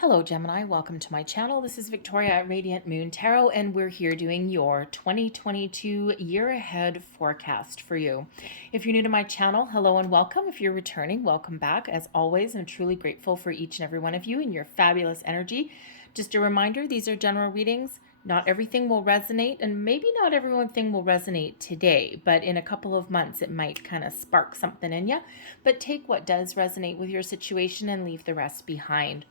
Hello Gemini, welcome to my channel. This is Victoria at Radiant Moon Tarot, and we're here doing your 2022 year ahead forecast for you. If you're new to my channel, hello and welcome. If you're returning, welcome back. As always, I'm truly grateful for each and every one of you and your fabulous energy. Just a reminder, these are general readings. Not everything will resonate, and maybe not everything will resonate today, but in a couple of months it might kind of spark something in you. But take what does resonate with your situation and leave the rest behind.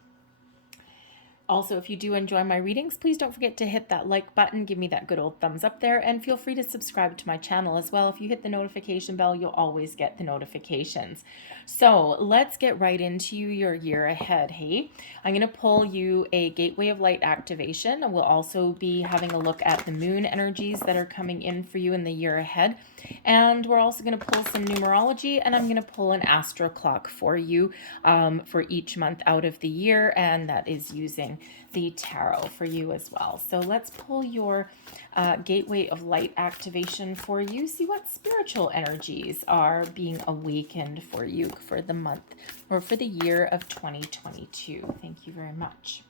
Also, if you do enjoy my readings, please don't forget to hit that like button, give me that good old thumbs up there, and feel free to subscribe to my channel as well. If you hit the notification bell, you'll always get the notifications. So let's get right into your year ahead, hey? I'm going to pull you a Gateway of Light activation, and we'll also be having a look at the moon energies that are coming in for you in the year ahead. And we're also going to pull some numerology, and I'm going to pull an Astroclock for you for each month out of the year, and that is using the tarot for you as well. So let's pull your Gateway of Light activation for you. See what spiritual energies are being awakened for you for the month or for the year of 2022. Thank you very much.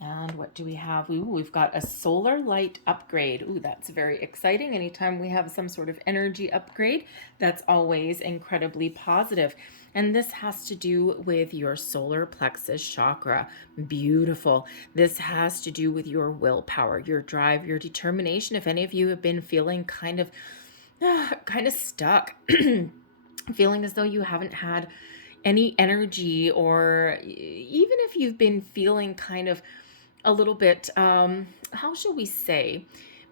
And what do we have? We've got a solar light upgrade. Ooh, that's very exciting. Anytime we have some sort of energy upgrade, that's always incredibly positive. And this has to do with your solar plexus chakra. Beautiful. This has to do with your willpower, your drive, your determination. If any of you have been feeling kind of stuck, feeling as though you haven't had any energy, or even if you've been feeling kind of a little bit, how shall we say,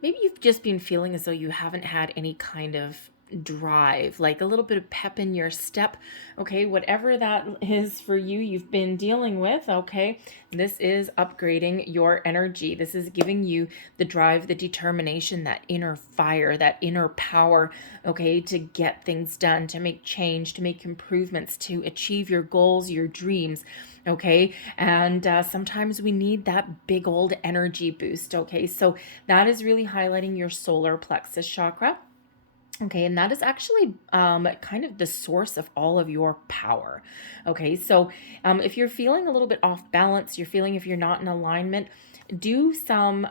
maybe you've just been feeling as though you haven't had any kind of drive, like a little bit of pep in your step. Okay, whatever that is for you, you've been dealing with. Okay, this is upgrading your energy. This is giving you the drive, the determination, that inner fire, that inner power, okay, to get things done, to make change, to make improvements, to achieve your goals, your dreams. Okay, and sometimes we need that big old energy boost. Okay, so that is really highlighting your solar plexus chakra. Okay, and that is actually kind of the source of all of your power. Okay, so if you're feeling a little bit off balance, you're feeling if you're not in alignment, do some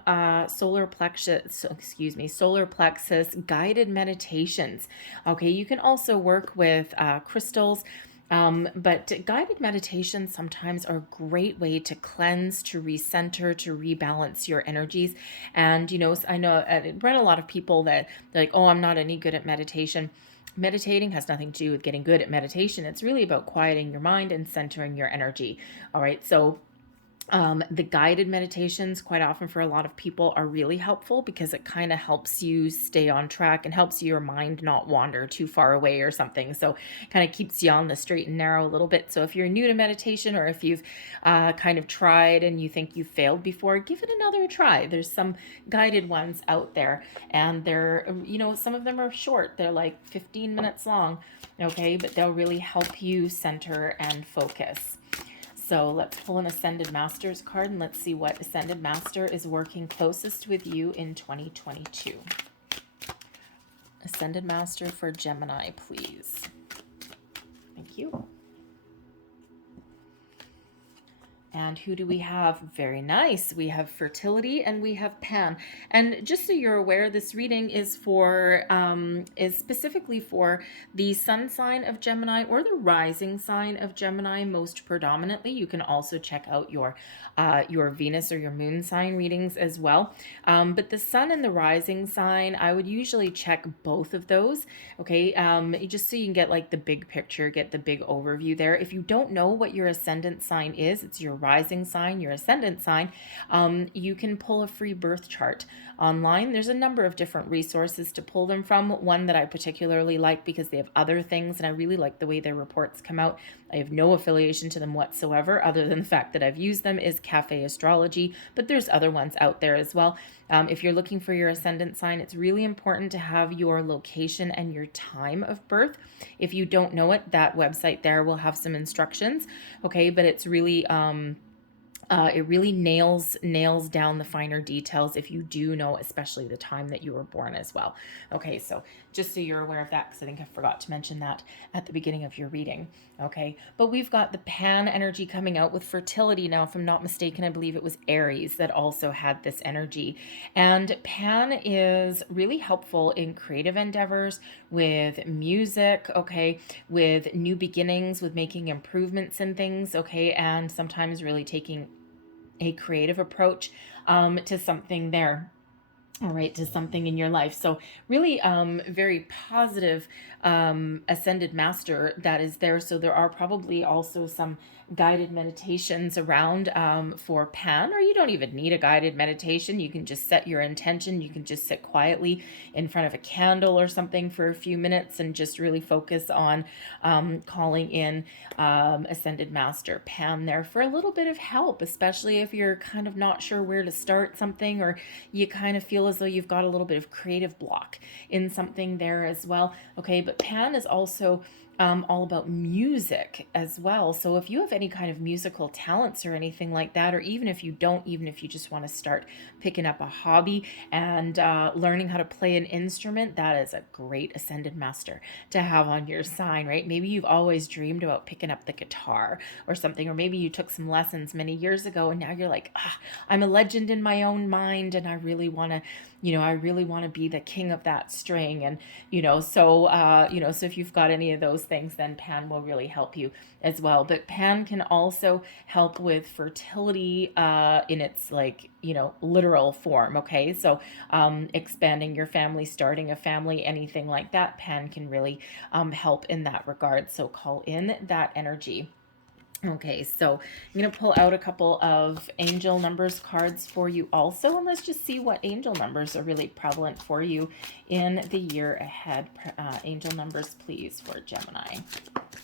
solar plexus guided meditations. Okay, you can also work with crystals. But guided meditations sometimes are a great way to cleanse, to recenter, to rebalance your energies. And, I know I've read a lot of people that they're like, oh, I'm not any good at meditation. Meditating has nothing to do with getting good at meditation. It's really about quieting your mind and centering your energy. All right. So the guided meditations, quite often for a lot of people, are really helpful because it kind of helps you stay on track and helps your mind not wander too far away or something. So kind of keeps you on the straight and narrow a little bit. So if you're new to meditation, or if you've kind of tried and you think you failed before, give it another try. There's some guided ones out there, and they're, some of them are short. They're like 15 minutes long, okay, but they'll really help you center and focus. So let's pull an Ascended Masters card, and let's see what Ascended Master is working closest with you in 2022. Ascended Master for Gemini, please. Thank you. And who do we have? Very nice. We have Fertility and we have Pan. And just so you're aware, this reading is specifically for the sun sign of Gemini or the rising sign of Gemini most predominantly. You can also check out your Venus or your moon sign readings as well. But the sun and the rising sign, I would usually check both of those. Okay, just so you can get like the big picture, get the big overview there. If you don't know what your ascendant sign is, it's your rising sign, your ascendant sign, you can pull a free birth chart online. There's a number of different resources to pull them from. One that I particularly like because they have other things, and I really like the way their reports come out. I have no affiliation to them whatsoever, other than the fact that I've used them, is Cafe Astrology, but there's other ones out there as well. If you're looking for your ascendant sign, it's really important to have your location and your time of birth. If you don't know it, that website there will have some instructions, okay, but it's really It really nails down the finer details if you do know, especially the time that you were born as well. Okay, so just so you're aware of that, because I think I forgot to mention that at the beginning of your reading. Okay, but we've got the Pan energy coming out with fertility now. If I'm not mistaken, I believe it was Aries that also had this energy. And Pan is really helpful in creative endeavors, with music, okay, with new beginnings, with making improvements in things, okay, and sometimes really taking a creative approach to something there. All right, to something in your life. So really very positive ascended master that is there. So there are probably also some guided meditations around for Pan, or you don't even need a guided meditation. You can just set your intention. You can just sit quietly in front of a candle or something for a few minutes and just really focus on calling in ascended master Pan there for a little bit of help, especially if you're kind of not sure where to start something, or you kind of feel as though you've got a little bit of creative block in something there as well. Okay, but Pan is also all about music as well. So if you have any kind of musical talents or anything like that, or even if you don't, even if you just want to start picking up a hobby and learning how to play an instrument, that is a great ascended master to have on your sign, right? Maybe you've always dreamed about picking up the guitar or something, or maybe you took some lessons many years ago and now you're like, I'm a legend in my own mind and I really want to, I really want to be the king of that string. And, so if you've got any of those things, then Pan will really help you as well. But Pan can also help with fertility in its literal form. Okay. So expanding your family, starting a family, anything like that, Pan can really help in that regard. So call in that energy. Okay, so I'm going to pull out a couple of angel numbers cards for you also, and let's just see what angel numbers are really prevalent for you in the year ahead. Angel numbers, please, for Gemini.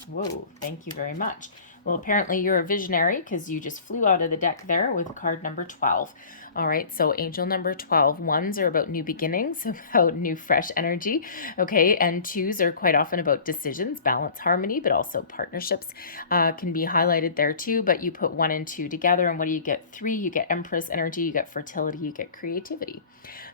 Whoa, thank you very much. Well, apparently you're a visionary because you just flew out of the deck there with card number 12. All right, so angel number 12. Ones are about new beginnings, about new fresh energy, okay? And twos are quite often about decisions, balance, harmony, but also partnerships can be highlighted there too. But you put 1 and 2 together, and what do you get? 3, you get Empress energy, you get fertility, you get creativity.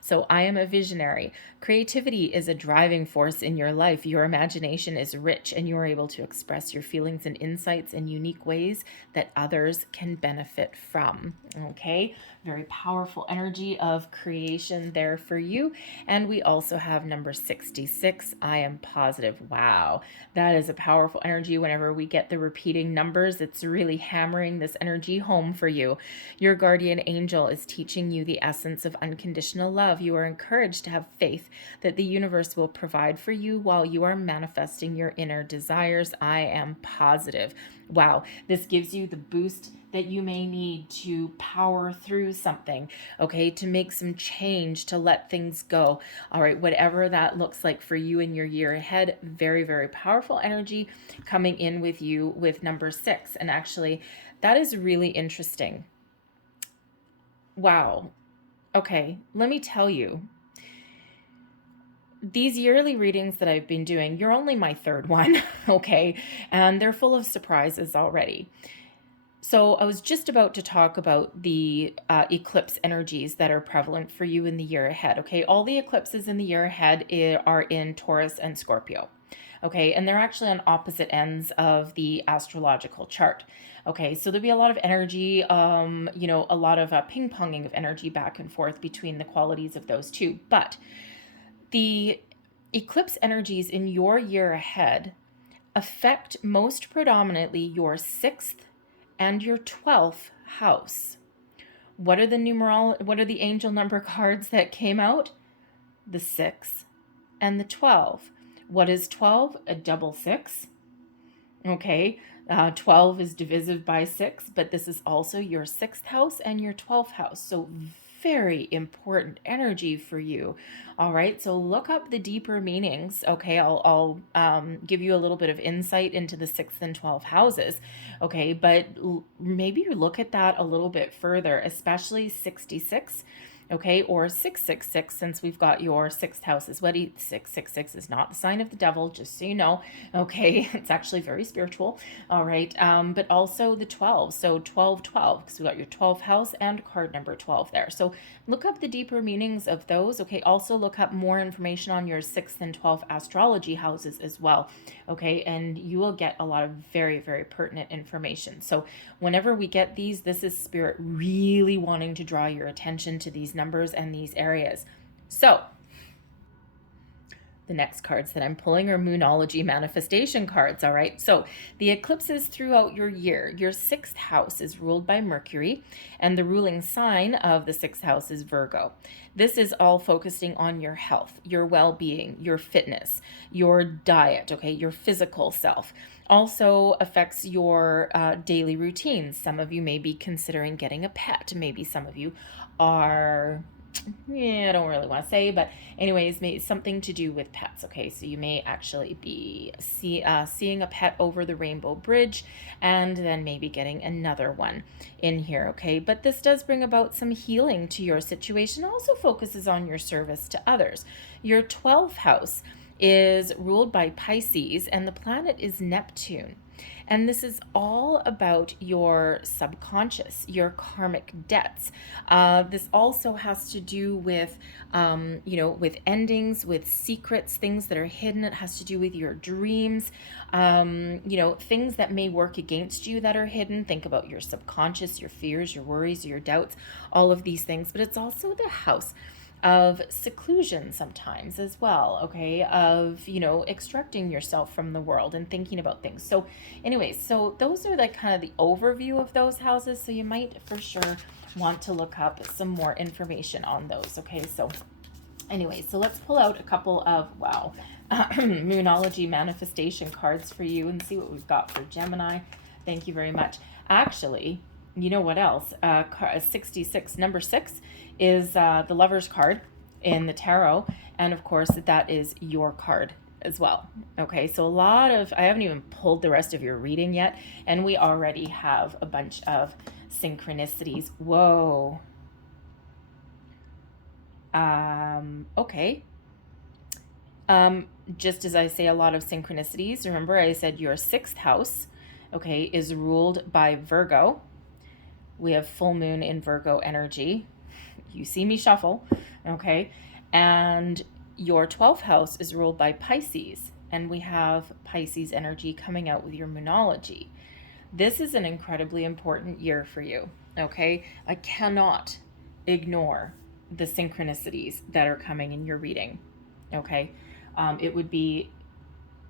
So I am a visionary. Creativity is a driving force in your life. Your imagination is rich, and you are able to express your feelings and insights in unique ways that others can benefit from. Okay, very powerful energy of creation there for you. And we also have number 66. I am positive. Wow, that is a powerful energy. Whenever we get the repeating numbers, it's really hammering this energy home for you. Your guardian angel is teaching you the essence of unconditional love. You are encouraged to have faith that the universe will provide for you while you are manifesting your inner desires. I am positive. Wow, this gives you the boost that you may need to power through something, okay, to make some change, to let things go. All right, whatever that looks like for you in your year ahead, very, very powerful energy coming in with you with number 6. And actually, that is really interesting. Wow. Okay, let me tell you, these yearly readings that I've been doing, you're only my 3rd one, okay? And they're full of surprises already. So I was just about to talk about the eclipse energies that are prevalent for you in the year ahead, okay? All the eclipses in the year ahead are in Taurus and Scorpio, okay? And they're actually on opposite ends of the astrological chart. Okay, so there'll be a lot of energy, a lot of ping-ponging of energy back and forth between the qualities of those two. But the eclipse energies in your year ahead affect most predominantly your 6th and your 12th house. What are the angel number cards that came out? The 6 and the 12. What is 12? A double 6. Okay, 12 is divisive by 6, but this is also your 6th house and your 12th house. So very important energy for you. All right, so look up the deeper meanings. Okay, I'll give you a little bit of insight into the 6th and 12th houses. Okay, but maybe look at that a little bit further, especially 66. okay, or 666, since we've got your sixth house as well. 666 is not the sign of the devil, just so you know, okay? It's actually very spiritual, all right? But also the 12, so 1212, because we got your 12th house and card number 12 there. So look up the deeper meanings of those, okay? Also look up more information on your 6th and 12th astrology houses as well, okay? And you will get a lot of very, very pertinent information. So whenever we get these, this is spirit really wanting to draw your attention to these numbers and these areas. So the next cards that I'm pulling are Moonology manifestation cards, all right? So the eclipses throughout your year. Your 6th house is ruled by Mercury, and the ruling sign of the 6th house is Virgo. This is all focusing on your health, your well-being, your fitness, your diet, okay, your physical self. Also affects your daily routines. Some of you may be considering getting a pet. Maybe some of you are... I don't really want to say, but anyways, something to do with pets, okay? So you may actually be seeing a pet over the Rainbow Bridge and then maybe getting another one in here, okay? But this does bring about some healing to your situation. Also focuses on your service to others. Your 12th house is ruled by Pisces, and the planet is Neptune. And this is all about your subconscious, your karmic debts. This also has to do with, with endings, with secrets, things that are hidden. It has to do with your dreams, things that may work against you that are hidden. Think about your subconscious, your fears, your worries, your doubts, all of these things. But it's also the house of seclusion sometimes as well, okay, of extracting yourself from the world and thinking about things. So anyways, so those are like kind of the overview of those houses, so you might for sure want to look up some more information on those, okay? So anyways, so let's pull out a couple of Moonology manifestation cards for you and see what we've got for Gemini. Thank you very much. Actually, you know what else? 66, number 6 is the Lover's card in the tarot. And of course, that is your card as well. Okay, so I haven't even pulled the rest of your reading yet, and we already have a bunch of synchronicities. Whoa. Okay. Just as I say a lot of synchronicities, remember I said your 6th house, okay, is ruled by Virgo. We have full moon in Virgo energy. You see me shuffle, okay? And your 12th house is ruled by Pisces, and we have Pisces energy coming out with your Moonology. This is an incredibly important year for you, okay? I cannot ignore the synchronicities that are coming in your reading, okay? It would be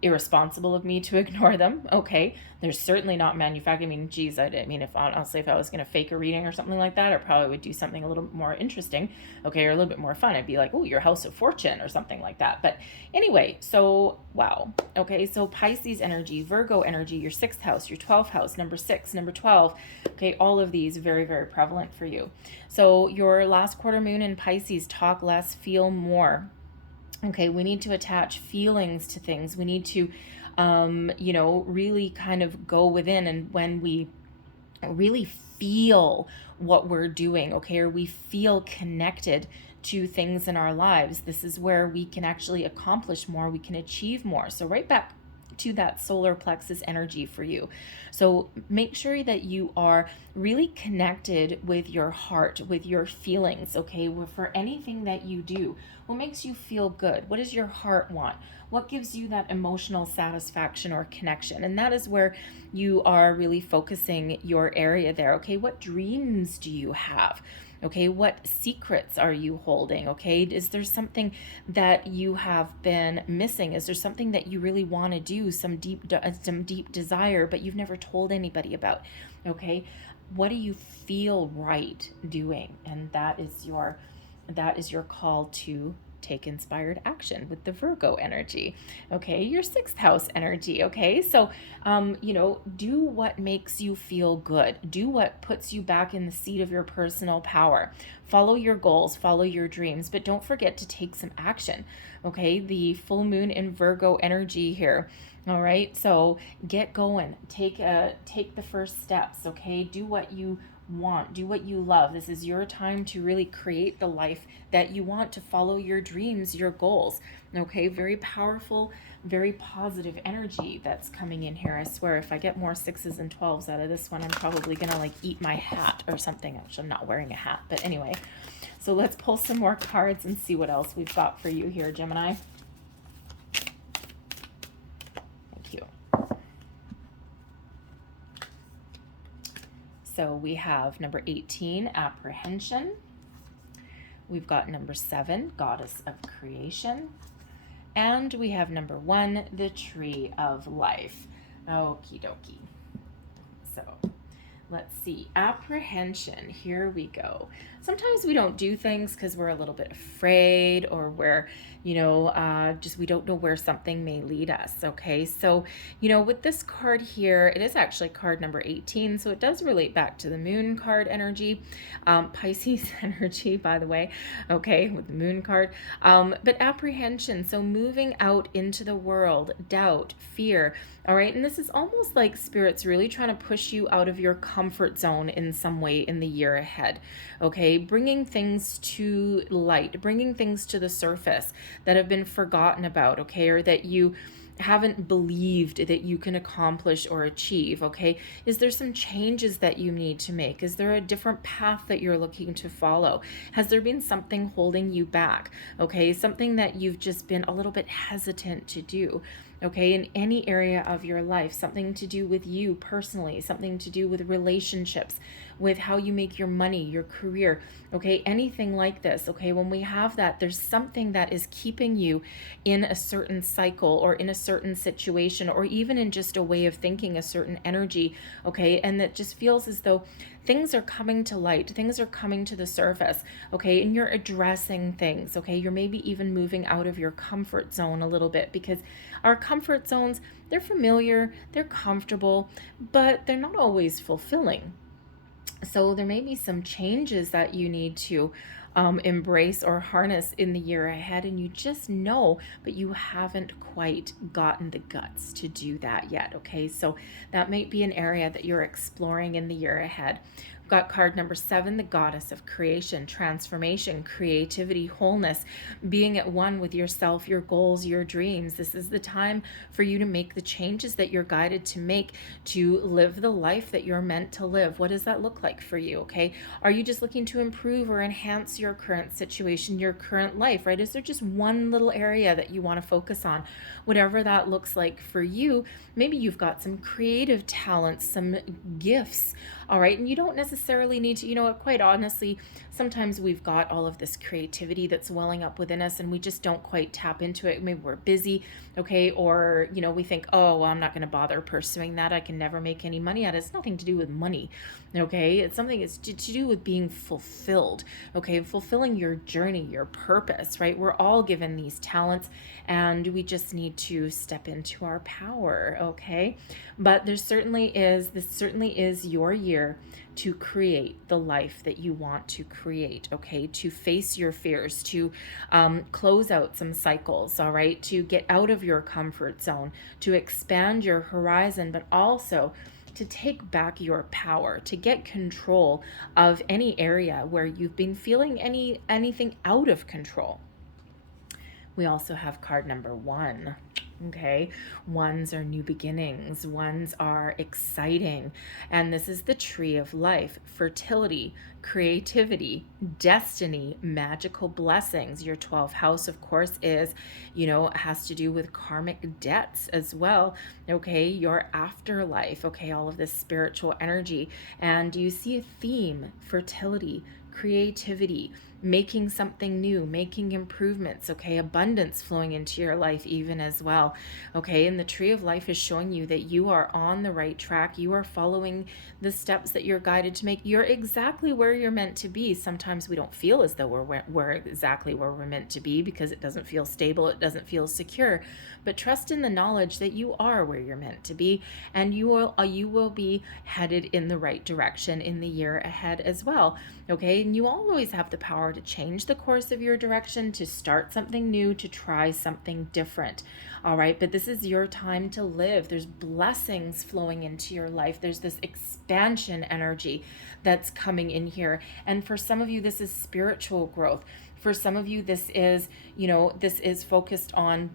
irresponsible of me to ignore them, okay? They're certainly not manufactured. I mean, geez, if I was going to fake a reading or something like that, I probably would do something a little more interesting, okay, or a little bit more fun. I'd be like, oh, your house of fortune or something like that. But anyway, so, wow. Okay, so Pisces energy, Virgo energy, your 6th house, your 12th house, number 6, number 12, okay, all of these very, very prevalent for you. So your last quarter moon in Pisces, talk less, feel more. Okay, we need to attach feelings to things. We need to, really kind of go within. And when we really feel what we're doing, okay, or we feel connected to things in our lives, this is where we can actually accomplish more. We can achieve more. So right back to that solar plexus energy for you. So make sure that you are really connected with your heart, with your feelings, okay? For anything that you do, what makes you feel good? What does your heart want? What gives you that emotional satisfaction or connection? And that is where you are really focusing your area there, okay? What dreams do you have? Okay, what secrets are you holding? Okay, is there something that you have been missing? Is there something that you really want to do, some deep desire, but you've never told anybody about? Okay, what do you feel right doing? And that is your call to take inspired action with the Virgo energy, okay? Your 6th house energy, okay? So, do what makes you feel good. Do what puts you back in the seat of your personal power. Follow your goals, follow your dreams, but don't forget to take some action, okay? The full moon in Virgo energy here, all right? So get going. Take the first steps, okay? Do what you want. Do what you love. This is your time to really create the life that you want, to follow your dreams, your goals. Okay, very powerful, very positive energy that's coming in here. I swear, if I get more 6s and 12s out of this one, I'm probably gonna like eat my hat or something. Actually, I'm not wearing a hat, but anyway. So let's pull some more cards and see what else we've got for you here, Gemini. Thank you. So we have number 18, apprehension. We've got number 7, goddess of creation. And we have number 1, the tree of life. Okie dokie. So let's see, apprehension, here we go. Sometimes we don't do things because we're a little bit afraid, or we're, just we don't know where something may lead us, okay? So, with this card here, it is actually card number 18, so it does relate back to the moon card energy, Pisces energy, by the way, okay, with the moon card. But apprehension, so moving out into the world, doubt, fear, all right? And this is almost like Spirit's really trying to push you out of your comfort zone in some way in the year ahead, okay? Bringing things to light, bringing things to the surface that have been forgotten about, okay? Or that you haven't believed that you can accomplish or achieve, okay? Is there some changes that you need to make? Is there a different path that you're looking to follow? Has there been something holding you back, okay? Something that you've just been a little bit hesitant to do, okay? In any area of your life, something to do with you personally, something to do with relationships, with how you make your money, your career, okay? Anything like this, okay? When we have that, there's something that is keeping you in a certain cycle or in a certain situation, or even in just a way of thinking, a certain energy, okay? And that just feels as though things are coming to light, things are coming to the surface, okay? And you're addressing things, okay? You're maybe even moving out of your comfort zone a little bit, because our comfort zones, they're familiar, they're comfortable, but they're not always fulfilling. So there may be some changes that you need to embrace or harness in the year ahead, and you just know, but you haven't quite gotten the guts to do that yet, okay? So that might be an area that you're exploring in the year ahead. We've got card number 7, the goddess of creation, transformation, creativity, wholeness, being at one with yourself, your goals, your dreams. This is the time for you to make the changes that you're guided to make, to live the life that you're meant to live. What does that look like for you, okay? Are you just looking to improve or enhance your current situation, your current life, right? Is there just one little area that you want to focus on? Whatever that looks like for you, maybe you've got some creative talents, some gifts, all right? And you don't necessarily need to, quite honestly, sometimes we've got all of this creativity that's welling up within us and we just don't quite tap into it. Maybe we're busy, okay? Or, we think, oh, well, I'm not going to bother pursuing that. I can never make any money at it. It's nothing to do with money, okay? It's something it's to do with being fulfilled, okay? Fulfilling your journey, your purpose, right? We're all given these talents and we just need to step into our power, okay? But this certainly is your year to create the life that you want to create, okay? To face your fears, to close out some cycles, all right? To get out of your comfort zone, to expand your horizon, but also to take back your power, to get control of any area where you've been feeling anything out of control. We also have card number 1. Okay, ones are new beginnings, ones are exciting, and this is the tree of life, fertility, creativity, destiny, magical blessings. Your 12th house, of course, is, has to do with karmic debts as well, okay, your afterlife, okay, all of this spiritual energy. And you see a theme: fertility, creativity, making something new, making improvements, okay, abundance flowing into your life even as well, okay? And the tree of life is showing you that you are on the right track. You are following the steps that you're guided to make. You're exactly where you're meant to be. Sometimes we don't feel as though we're exactly where we're meant to be because it doesn't feel stable, it doesn't feel secure, but trust in the knowledge that you are where where you're meant to be, and you will be headed in the right direction in the year ahead as well. Okay, and you always have the power to change the course of your direction, to start something new, to try something different. All right, but this is your time to live. There's blessings flowing into your life. There's this expansion energy that's coming in here. And for some of you, this is spiritual growth. For some of you, this is, this is focused on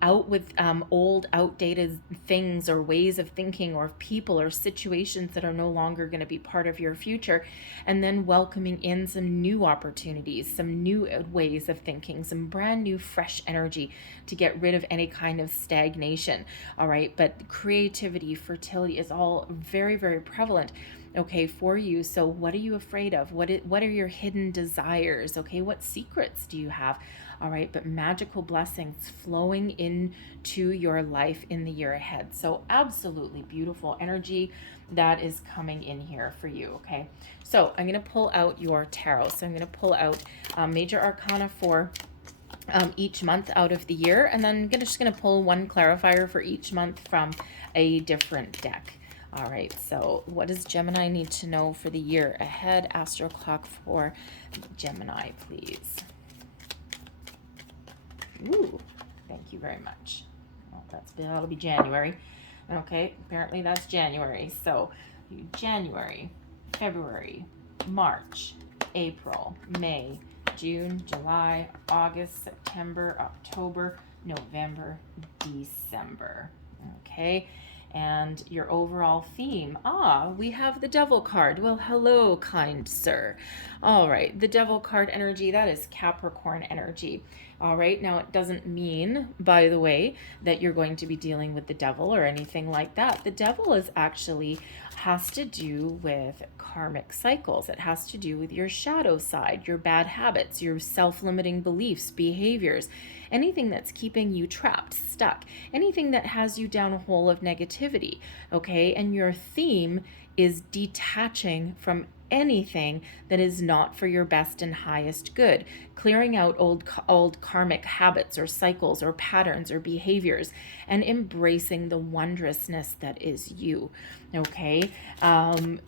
out with old, outdated things or ways of thinking or people or situations that are no longer going to be part of your future, and then welcoming in some new opportunities, some new ways of thinking, some brand new, fresh energy to get rid of any kind of stagnation. All right, but creativity, fertility is all very, very prevalent, okay, for you. So what are you afraid of? What are your hidden desires? Okay, what secrets do you have? All right, but magical blessings flowing into your life in the year ahead. So absolutely beautiful energy that is coming in here for you, okay? So I'm going to pull out your tarot. So I'm going to pull out major arcana for each month out of the year, and then I'm just going to pull one clarifier for each month from a different deck. All right, so what does Gemini need to know for the year ahead? Astroclock for Gemini, please. Ooh, thank you very much. Well, that'll be January. Okay, apparently that's January. So January, February, March, April, May, June, July, August, September, October, November, December. Okay. And your overall theme. We have the Devil card. Well, hello, kind sir. All right, the Devil card energy, that is Capricorn energy. All right, now it doesn't mean, by the way, that you're going to be dealing with the devil or anything like that. The devil has to do with karmic cycles. It has to do with your shadow side, your bad habits, your self-limiting beliefs, behaviors, anything that's keeping you trapped, stuck, anything that has you down a hole of negativity, okay? And your theme is detaching from anything that is not for your best and highest good, clearing out old karmic habits or cycles or patterns or behaviors, and embracing the wondrousness that is you. Okay,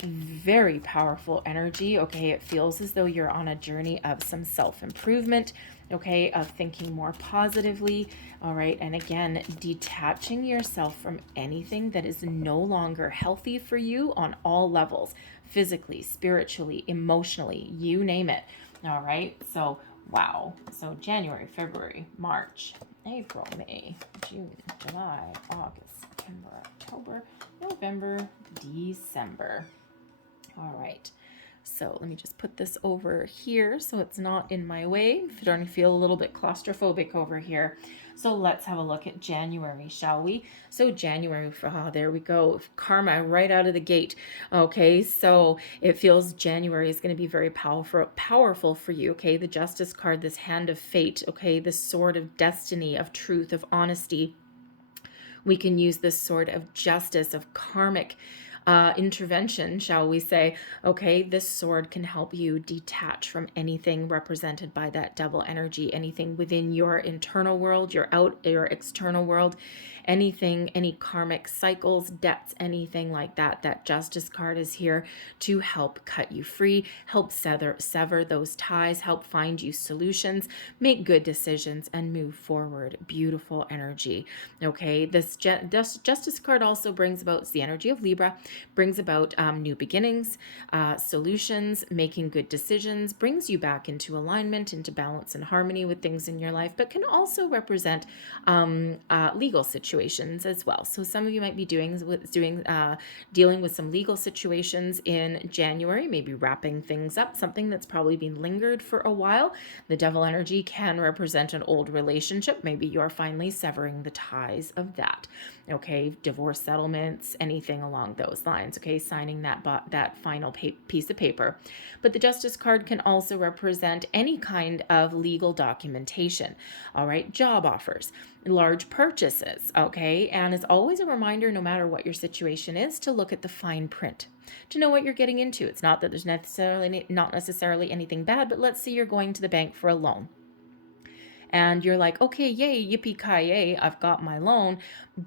very powerful energy. Okay, it feels as though you're on a journey of some self-improvement, okay, of thinking more positively. All right, and again, detaching yourself from anything that is no longer healthy for you on all levels, physically, spiritually, emotionally, you name it. All right, so wow. So January, February, March, April, May, June, July, August, September, October, November, December. All right. So let me just put this over here so it's not in my way. I'm starting to feel a little bit claustrophobic over here. So let's have a look at January, shall we? So January, there we go. Karma right out of the gate. Okay, so it feels January is going to be very powerful for you. Okay, the Justice card, this hand of fate. Okay, the sword of destiny, of truth, of honesty. We can use this sword of justice, of karmic intervention, shall we say. Okay, this sword can help you detach from anything represented by that devil energy, anything within your internal world, your external world, anything, any karmic cycles, debts, anything like that. That Justice card is here to help cut you free, help sever those ties, help find you solutions, make good decisions, and move forward. Beautiful energy. Okay, this Justice card also brings about the energy of Libra, brings about new beginnings, solutions, making good decisions, brings you back into alignment, into balance and harmony with things in your life, but can also represent legal situations as well. So some of you might be dealing with some legal situations in January, maybe wrapping things up, something that's probably been lingered for a while. The devil energy can represent an old relationship. Maybe you're finally severing the ties of that. Okay, divorce settlements, anything along those lines. Okay, signing that final piece of paper. But the Justice card can also represent any kind of legal documentation. All right, job offers, large purchases. Okay, and it's always a reminder, no matter what your situation is, to look at the fine print, to know what you're getting into. It's not that there's not necessarily anything bad, but let's say you're going to the bank for a loan. And you're like, okay, yay, yippee-ki-yay, I've got my loan.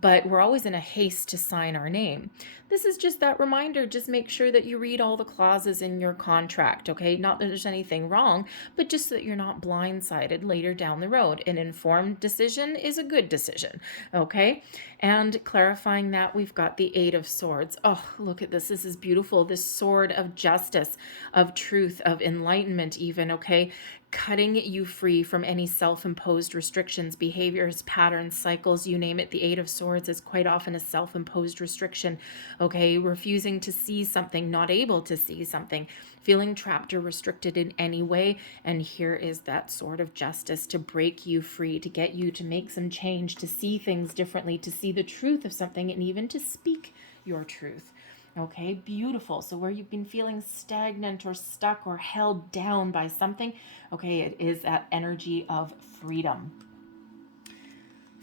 but we're always in a haste to sign our name. This is just that reminder. Just make sure that you read all the clauses in your contract, okay? Not that there's anything wrong, but just so that you're not blindsided later down the road. An informed decision is a good decision, okay? And clarifying that, we've got the Eight of Swords. Oh, look at this. This is beautiful. This sword of justice, of truth, of enlightenment even, okay? Cutting you free from any self-imposed restrictions, behaviors, patterns, cycles, you name it. The Eight of Swords is quite often a self-imposed restriction, okay? Refusing to see something, not able to see something, feeling trapped or restricted in any way. And here is that sword of justice to break you free, to get you to make some change, to see things differently, to see the truth of something, and even to speak your truth. Okay, beautiful. So where you've been feeling stagnant or stuck or held down by something, okay, it is that energy of freedom.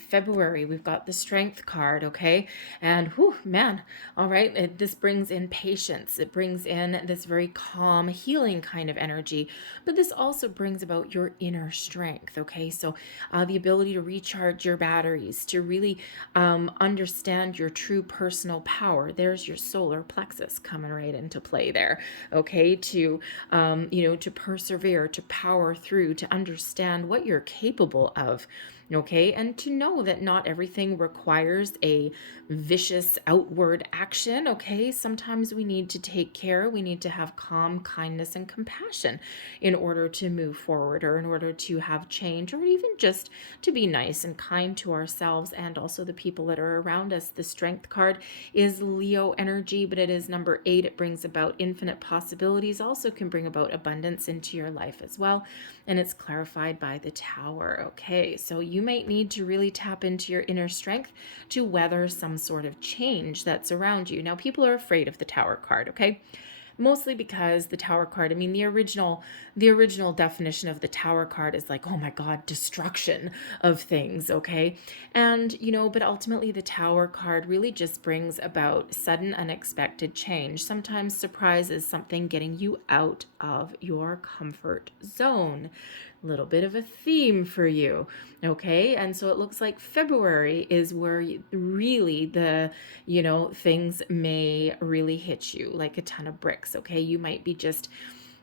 February, we've got the Strength card, okay? And whew, man, all right, this brings in patience. It brings in this very calm, healing kind of energy, but this also brings about your inner strength, okay? So the ability to recharge your batteries, to really understand your true personal power. There's your solar plexus coming right into play there, okay? To, to persevere, to power through, to understand what you're capable of. Okay, and to know that not everything requires a vicious outward action. Okay, sometimes we need to take care, we need to have calm, kindness, and compassion in order to move forward, or in order to have change, or even just to be nice and kind to ourselves and also the people that are around us. The Strength card is Leo energy, but it is number 8. It brings about infinite possibilities, also can bring about abundance into your life as well. And it's clarified by the Tower. Okay, so you might need to really tap into your inner strength to weather some sort of change that's around you. Now, people are afraid of the Tower card, okay? Mostly because the Tower card, I mean, the original definition of the Tower card is like, oh my God, destruction of things, okay? And, but ultimately the Tower card really just brings about sudden, unexpected change. Sometimes surprise is something getting you out of your comfort zone. A little bit of a theme for you, okay? And so it looks like February is where really the, things may really hit you like a ton of bricks, okay? You might be just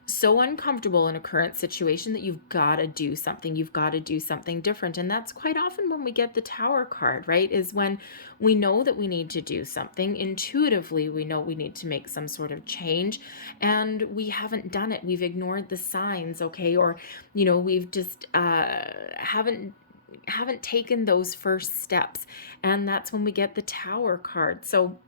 so uncomfortable in a current situation that you've got to do something. You've got to do something different. And that's quite often when we get the Tower card, right? Is when we know that we need to do something. Intuitively, we know we need to make some sort of change and we haven't done it. We've ignored the signs, okay? Or, we've just haven't taken those first steps. And that's when we get the Tower card. So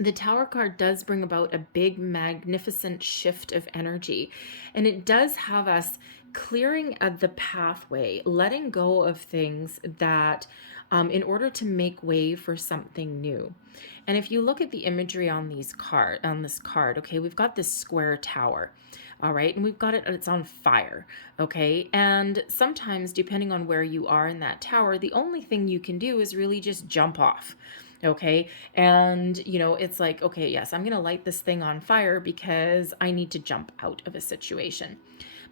the Tower card does bring about a big, magnificent shift of energy. And it does have us clearing the pathway, letting go of things that in order to make way for something new. And if you look at the imagery on this card, okay, we've got this square tower. All right, and we've got it's on fire, okay? And sometimes, depending on where you are in that tower, the only thing you can do is really just jump off. Okay. And, it's like, okay, yes, I'm going to light this thing on fire because I need to jump out of a situation.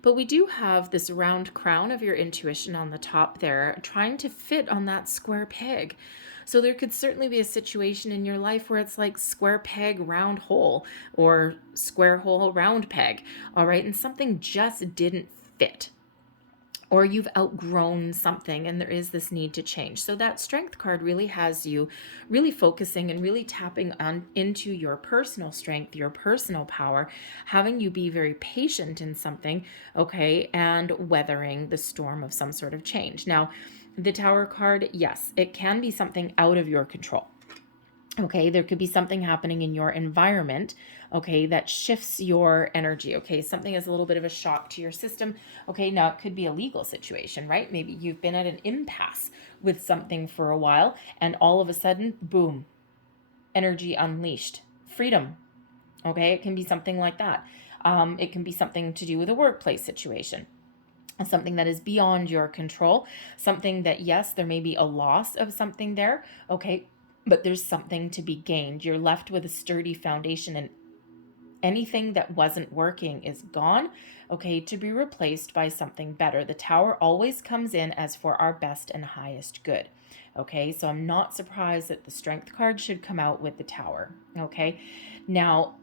But we do have this round crown of your intuition on the top there, trying to fit on that square peg. So there could certainly be a situation in your life where it's like square peg, round hole, or square hole, round peg. All right. And something just didn't fit. Or you've outgrown something and there is this need to change. So that Strength card really has you really focusing and really tapping into your personal strength, your personal power, having you be very patient in something, okay, and weathering the storm of some sort of change. Now, the Tower card, yes, it can be something out of your control. Okay, there could be something happening in your environment, okay, that shifts your energy, okay? Something is a little bit of a shock to your system, okay? Now, it could be a legal situation, right? Maybe you've been at an impasse with something for a while, and all of a sudden, boom, energy unleashed, freedom, okay? It can be something like that. It can be something to do with a workplace situation. Something that is beyond your control, something that, yes, there may be a loss of something there, okay, but there's something to be gained. You're left with a sturdy foundation, and anything that wasn't working is gone, okay, to be replaced by something better. The Tower always comes in as for our best and highest good, Okay, so I'm not surprised that the Strength card should come out with the Tower. Okay, now,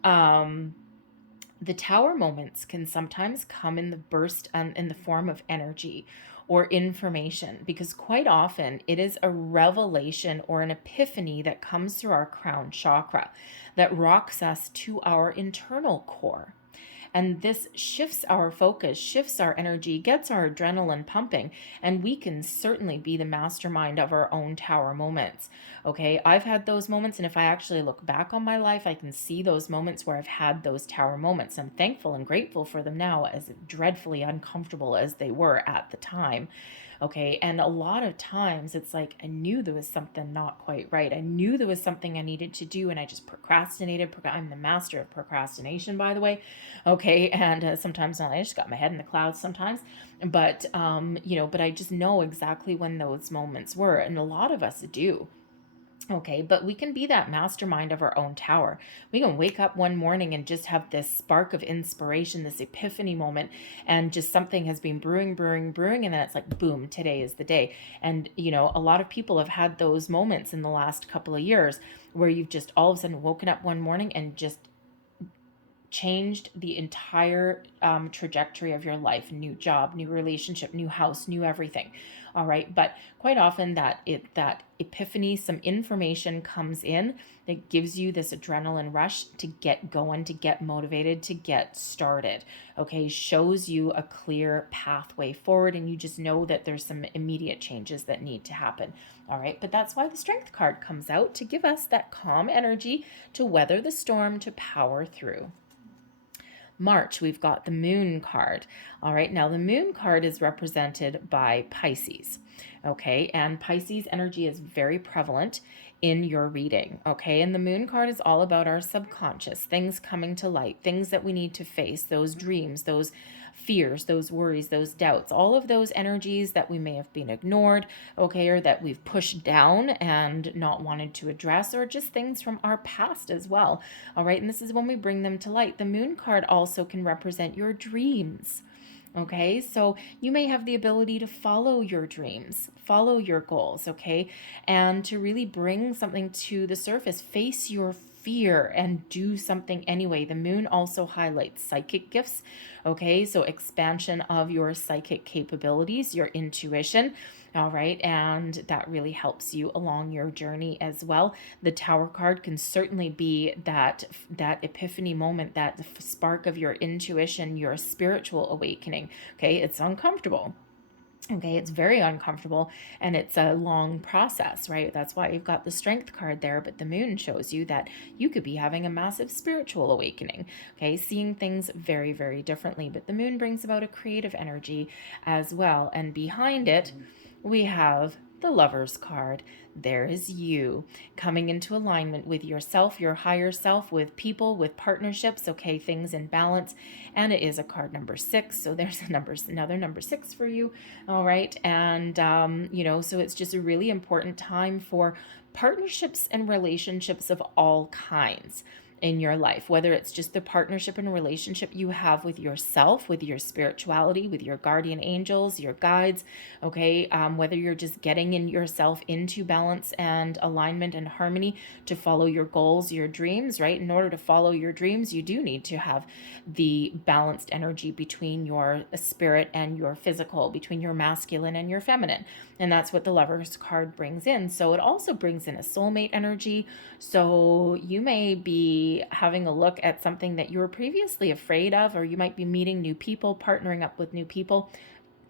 the Tower moments can sometimes come in the burst in the form of energy or information, because quite often it is a revelation or an epiphany that comes through our crown chakra that rocks us to our internal core. And this shifts our focus, shifts our energy, gets our adrenaline pumping, and we can certainly be the mastermind of our own Tower moments. Okay, I've had those moments, and if I actually look back on my life, I can see those moments where I've had those Tower moments. I'm thankful and grateful for them now, as dreadfully uncomfortable as they were at the time. Okay, and a lot of times it's like I knew there was something not quite right. I knew there was something I needed to do, and I just procrastinated. I'm the master of procrastination, by the way. Okay, and sometimes I just got my head in the clouds sometimes, but but I just know exactly when those moments were, and a lot of us do. Okay, but we can be that mastermind of our own Tower. We can wake up one morning and just have this spark of inspiration, this epiphany moment, and just something has been brewing, brewing, brewing, and then it's like, boom, today is the day. And, a lot of people have had those moments in the last couple of years where you've just all of a sudden woken up one morning and just changed the entire trajectory of your life. New job, new relationship, new house, new everything. All right, but quite often that epiphany, some information comes in that gives you this adrenaline rush to get going, to get motivated, to get started. Okay, shows you a clear pathway forward, and you just know that there's some immediate changes that need to happen. All right, but that's why the Strength card comes out, to give us that calm energy to weather the storm, to power through. March, we've got the Moon card. All right, now the Moon card is represented by Pisces. Okay, and Pisces energy is very prevalent in your reading. Okay, and the Moon card is all about our subconscious, things coming to light, things that we need to face, those dreams, those fears, those worries, those doubts, all of those energies that we may have been ignored, okay, or that we've pushed down and not wanted to address, or just things from our past as well. All right, and this is when we bring them to light. The Moon card also can represent your dreams. Okay, so you may have the ability to follow your dreams, follow your goals, okay, and to really bring something to the surface, face your fear and do something anyway. The Moon also highlights psychic gifts, okay, so expansion of your psychic capabilities, your intuition. All right, and that really helps you along your journey as well. The Tower card can certainly be that epiphany moment, that spark of your intuition, your spiritual awakening. Okay, it's uncomfortable. Okay, it's very uncomfortable, and it's a long process, right? That's why you've got the Strength card there, but the Moon shows you that you could be having a massive spiritual awakening, okay, seeing things very, very differently. But the Moon brings about a creative energy as well, and behind it, we have the Lover's card. There is you coming into alignment with yourself, your higher self, with people, with partnerships, okay, things in balance. And it is a card number 6, so there's another number 6 for you. All right, and so it's just a really important time for partnerships and relationships of all kinds in your life, whether it's just the partnership and relationship you have with yourself, with your spirituality, with your guardian angels, your guides, okay, whether you're just getting in yourself into balance and alignment and harmony to follow your goals, your dreams, right? In order to follow your dreams, you do need to have the balanced energy between your spirit and your physical, between your masculine and your feminine. And that's what the Lover's card brings in. So it also brings in a soulmate energy. So you may be having a look at something that you were previously afraid of, or you might be meeting new people, partnering up with new people.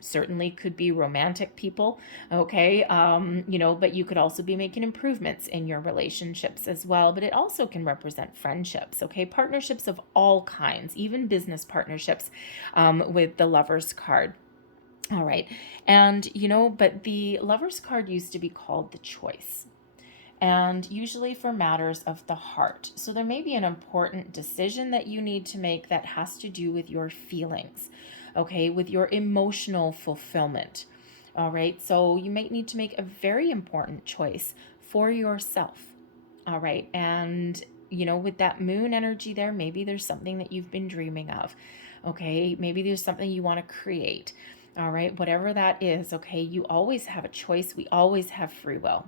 Certainly could be romantic people, okay, but you could also be making improvements in your relationships as well. But it also can represent friendships, okay, partnerships of all kinds, even business partnerships, with the Lover's card. All right, and but the Lover's card used to be called the Choice, and usually for matters of the heart. So there may be an important decision that you need to make that has to do with your feelings, okay, with your emotional fulfillment. All right, so you might need to make a very important choice for yourself. All right, and with that Moon energy there, maybe there's something that you've been dreaming of. Okay, maybe there's something you want to create. All right, whatever that is, okay, you always have a choice. We always have free will.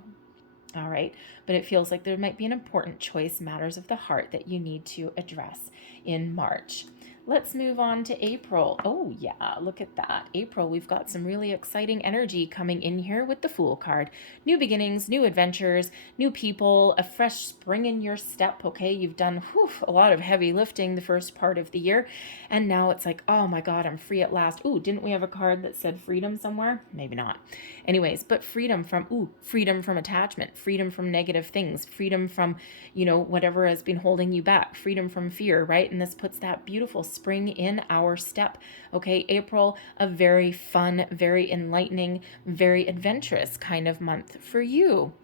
All right. But it feels like there might be an important choice, matters of the heart, that you need to address in March. Let's move on to April. Oh, yeah, look at that. April, we've got some really exciting energy coming in here with the Fool card. New beginnings, new adventures, new people, a fresh spring in your step, okay? You've done a lot of heavy lifting the first part of the year, and now it's like, oh my God, I'm free at last. Ooh, didn't we have a card that said freedom somewhere? Maybe not. Anyways, but freedom from attachment, freedom from negative things, freedom from, whatever has been holding you back, freedom from fear, right? And this puts that beautiful spring in our step. Okay, April, a very fun, very enlightening, very adventurous kind of month for you.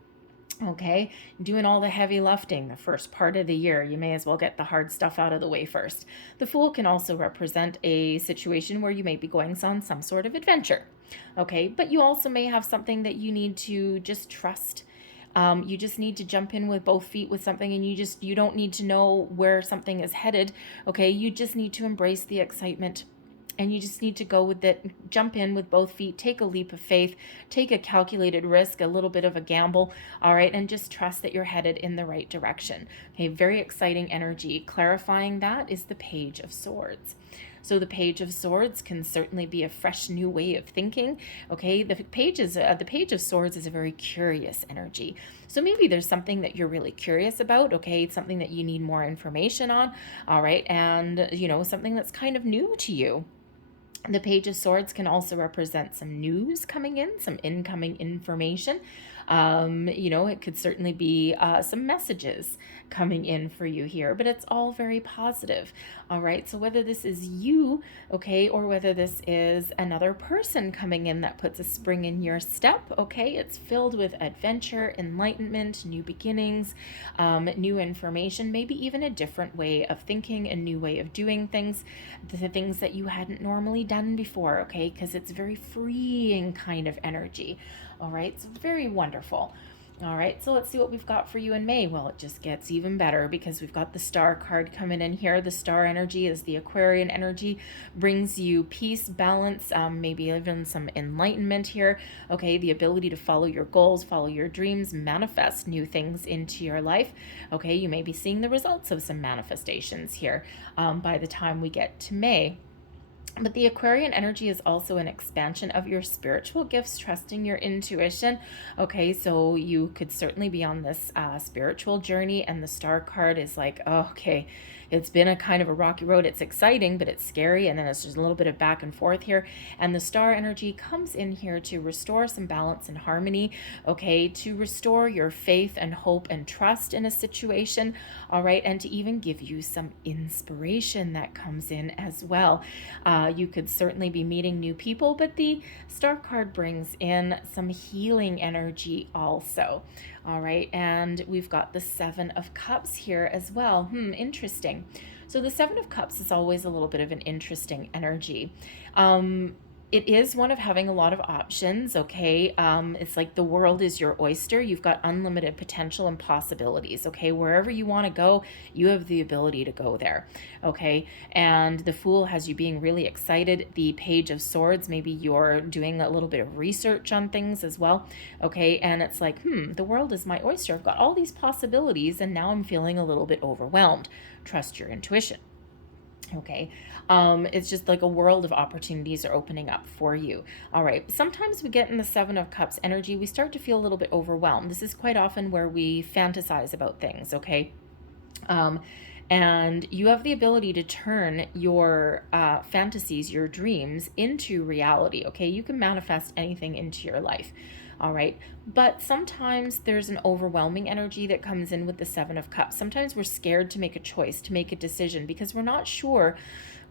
Okay, doing all the heavy lifting the first part of the year. You may as well get the hard stuff out of the way first. The Fool can also represent a situation where you may be going on some sort of adventure. Okay, but you also may have something that you need to just trust. You just need to jump in with both feet with something, and you don't need to know where something is headed. Okay, you just need to embrace the excitement. And you just need to go with it, jump in with both feet, take a leap of faith, take a calculated risk, a little bit of a gamble, all right, and just trust that you're headed in the right direction. Okay, very exciting energy. Clarifying that is the Page of Swords. So the Page of Swords can certainly be a fresh new way of thinking. Okay, the Page of Swords is a very curious energy. So maybe there's something that you're really curious about. Okay, it's something that you need more information on. All right, and something that's kind of new to you. The Page of Swords can also represent some news coming in, some incoming information. It could certainly be some messages coming in for you here, but it's all very positive. All right, so whether this is you, okay, or whether this is another person coming in that puts a spring in your step, okay, it's filled with adventure, enlightenment, new beginnings, new information, maybe even a different way of thinking, a new way of doing things, the things that you hadn't normally done before, okay, because it's very freeing kind of energy. All right, so very wonderful. All right, so let's see what we've got for you in May. Well, it just gets even better because we've got the Star card coming in here. The Star energy is the Aquarian energy, brings you peace, balance, maybe even some enlightenment here. Okay, the ability to follow your goals, follow your dreams, manifest new things into your life. Okay, you may be seeing the results of some manifestations here by the time we get to May. But the Aquarian energy is also an expansion of your spiritual gifts, trusting your intuition. Okay, so you could certainly be on this spiritual journey, and the Star card is like, oh, okay, it's been a kind of a rocky road. It's exciting, but it's scary, and then it's just a little bit of back and forth here. And the Star energy comes in here to restore some balance and harmony, okay, to restore your faith and hope and trust in a situation, all right, and to even give you some inspiration that comes in as well. You could certainly be meeting new people, but the Star card brings in some healing energy also. All right, and we've got the Seven of Cups here as well. Interesting. So the Seven of Cups is always a little bit of an interesting energy. It is one of having a lot of options, okay? It's like the world is your oyster. You've got unlimited potential and possibilities, okay? Wherever you want to go, you have the ability to go there, okay? And the Fool has you being really excited. The Page of Swords, maybe you're doing a little bit of research on things as well, okay? And it's like, the world is my oyster. I've got all these possibilities, and now I'm feeling a little bit overwhelmed. Trust your intuition. Okay, it's just like a world of opportunities are opening up for you. All right, sometimes we get in the Seven of Cups energy, we start to feel a little bit overwhelmed. This is quite often where we fantasize about things, okay? And you have the ability to turn your fantasies, your dreams, into reality, okay? You can manifest anything into your life. All right, but sometimes there's an overwhelming energy that comes in with the Seven of Cups. Sometimes we're scared to make a choice, to make a decision, because we're not sure.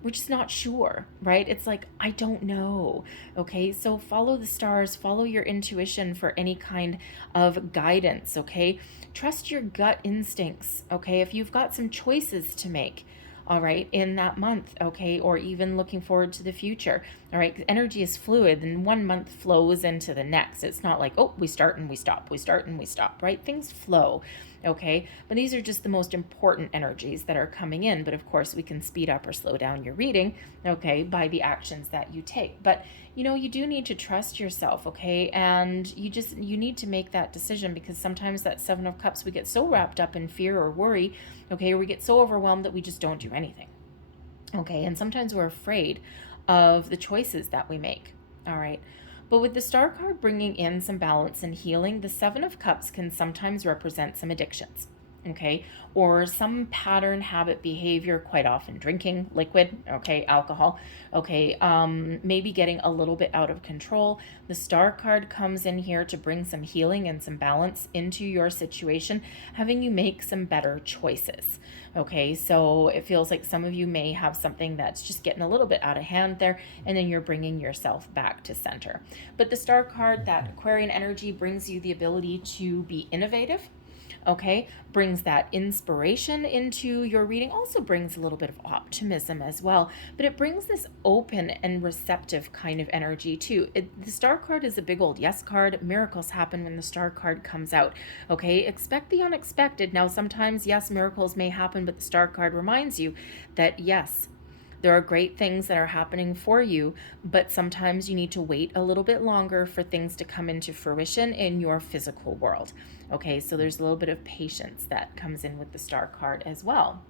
We're just not sure, right? It's like, I don't know. Okay, so follow the stars, follow your intuition for any kind of guidance, okay? Trust your gut instincts, okay? If you've got some choices to make, all right, in that month, okay, or even looking forward to the future, all right, energy is fluid, and one month flows into the next. It's not like, oh, we start and we stop, we start and we stop, right? Things flow, okay? But these are just the most important energies that are coming in. But of course, we can speed up or slow down your reading, okay, by the actions that you take. But you know, you do need to trust yourself, okay? And you need to make that decision, because sometimes that Seven of Cups, we get so wrapped up in fear or worry, okay, or we get so overwhelmed that we just don't do anything, okay? And sometimes we're afraid of the choices that we make, all right? But with the Star card bringing in some balance and healing, the Seven of Cups can sometimes represent some addictions, okay? Or some pattern, habit, behavior, quite often drinking liquid, okay, alcohol, okay, maybe getting a little bit out of control. The Star card comes in here to bring some healing and some balance into your situation, having you make some better choices, okay? So it feels like some of you may have something that's just getting a little bit out of hand there, and then you're bringing yourself back to center. But the Star card, that Aquarian energy, brings you the ability to be innovative, okay, brings that inspiration into your reading, also brings a little bit of optimism as well, but it brings this open and receptive kind of energy too. The Star card is a big old yes card. Miracles happen when the Star card comes out, okay? Expect the unexpected. Now, sometimes, yes, miracles may happen, but the Star card reminds you that, yes, there are great things that are happening for you, but sometimes you need to wait a little bit longer for things to come into fruition in your physical world. Okay, so there's a little bit of patience that comes in with the Star card as well.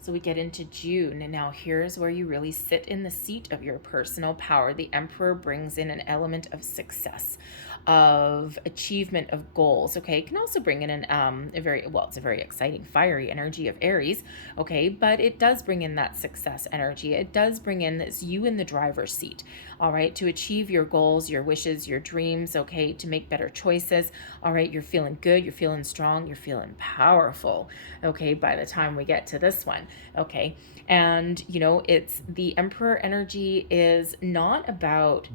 So we get into June, and now here's where you really sit in the seat of your personal power. The Emperor brings in an element of success, of achievement of goals, okay? It can also bring in it's a very exciting, fiery energy of Aries, okay? But it does bring in that success energy. It does bring in this you in the driver's seat, all right? To achieve your goals, your wishes, your dreams, okay? To make better choices, all right? You're feeling good, you're feeling strong, you're feeling powerful, okay? By the time we get to this one, okay? And, you know, it's the Emperor energy is not about,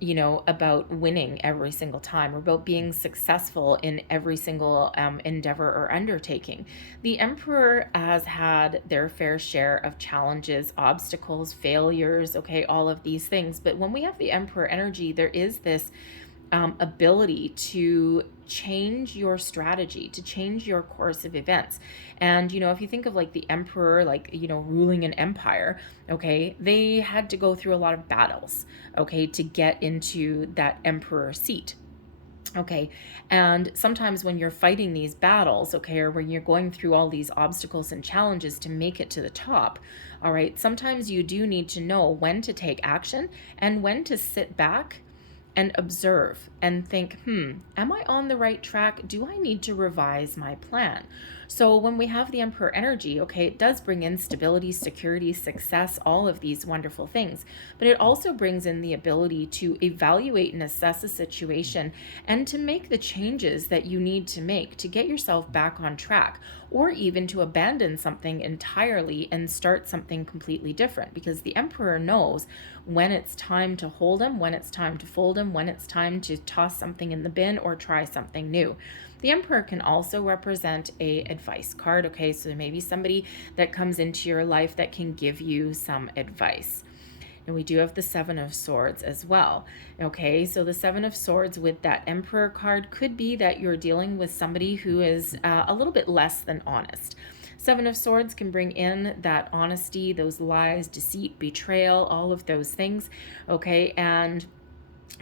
you know, about winning every single time, or about being successful in every single endeavor or undertaking. The Emperor has had their fair share of challenges, obstacles, failures, okay, all of these things. But when we have the Emperor energy, there is this ability to change your strategy, to change your course of events. And, you know, if you think of like the Emperor, like, you know, ruling an empire, okay, they had to go through a lot of battles, okay, to get into that Emperor seat. Okay, and sometimes when you're fighting these battles, okay, or when you're going through all these obstacles and challenges to make it to the top, all right, sometimes you do need to know when to take action and when to sit back and observe and think, am I on the right track? Do I need to revise my plan? So when we have the Emperor energy, okay, it does bring in stability, security, success, all of these wonderful things, but it also brings in the ability to evaluate and assess a situation and to make the changes that you need to make to get yourself back on track, or even to abandon something entirely and start something completely different, because the Emperor knows when it's time to hold him, when it's time to fold him, when it's time to toss something in the bin or try something new. The Emperor can also represent a advice card, okay? So there may be somebody that comes into your life that can give you some advice. And we do have the Seven of Swords as well, okay? So the Seven of Swords with that Emperor card could be that you're dealing with somebody who is a little bit less than honest. Seven of Swords can bring in that honesty, those lies, deceit, betrayal, all of those things, okay? And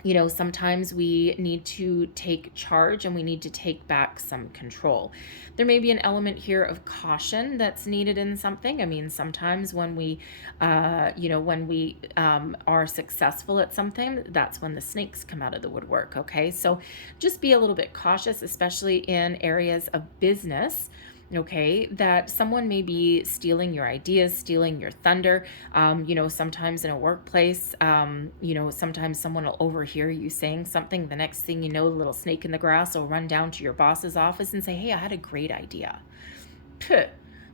you know, sometimes we need to take charge and we need to take back some control. There may be an element here of caution that's needed in something. I mean, sometimes when we, when we are successful at something, that's when the snakes come out of the woodwork, okay? So just be a little bit cautious, especially in areas of business, okay, that someone may be stealing your ideas, stealing your thunder. Sometimes in a workplace, sometimes someone will overhear you saying something. The next thing you know, the little snake in the grass will run down to your boss's office and say, hey, I had a great idea.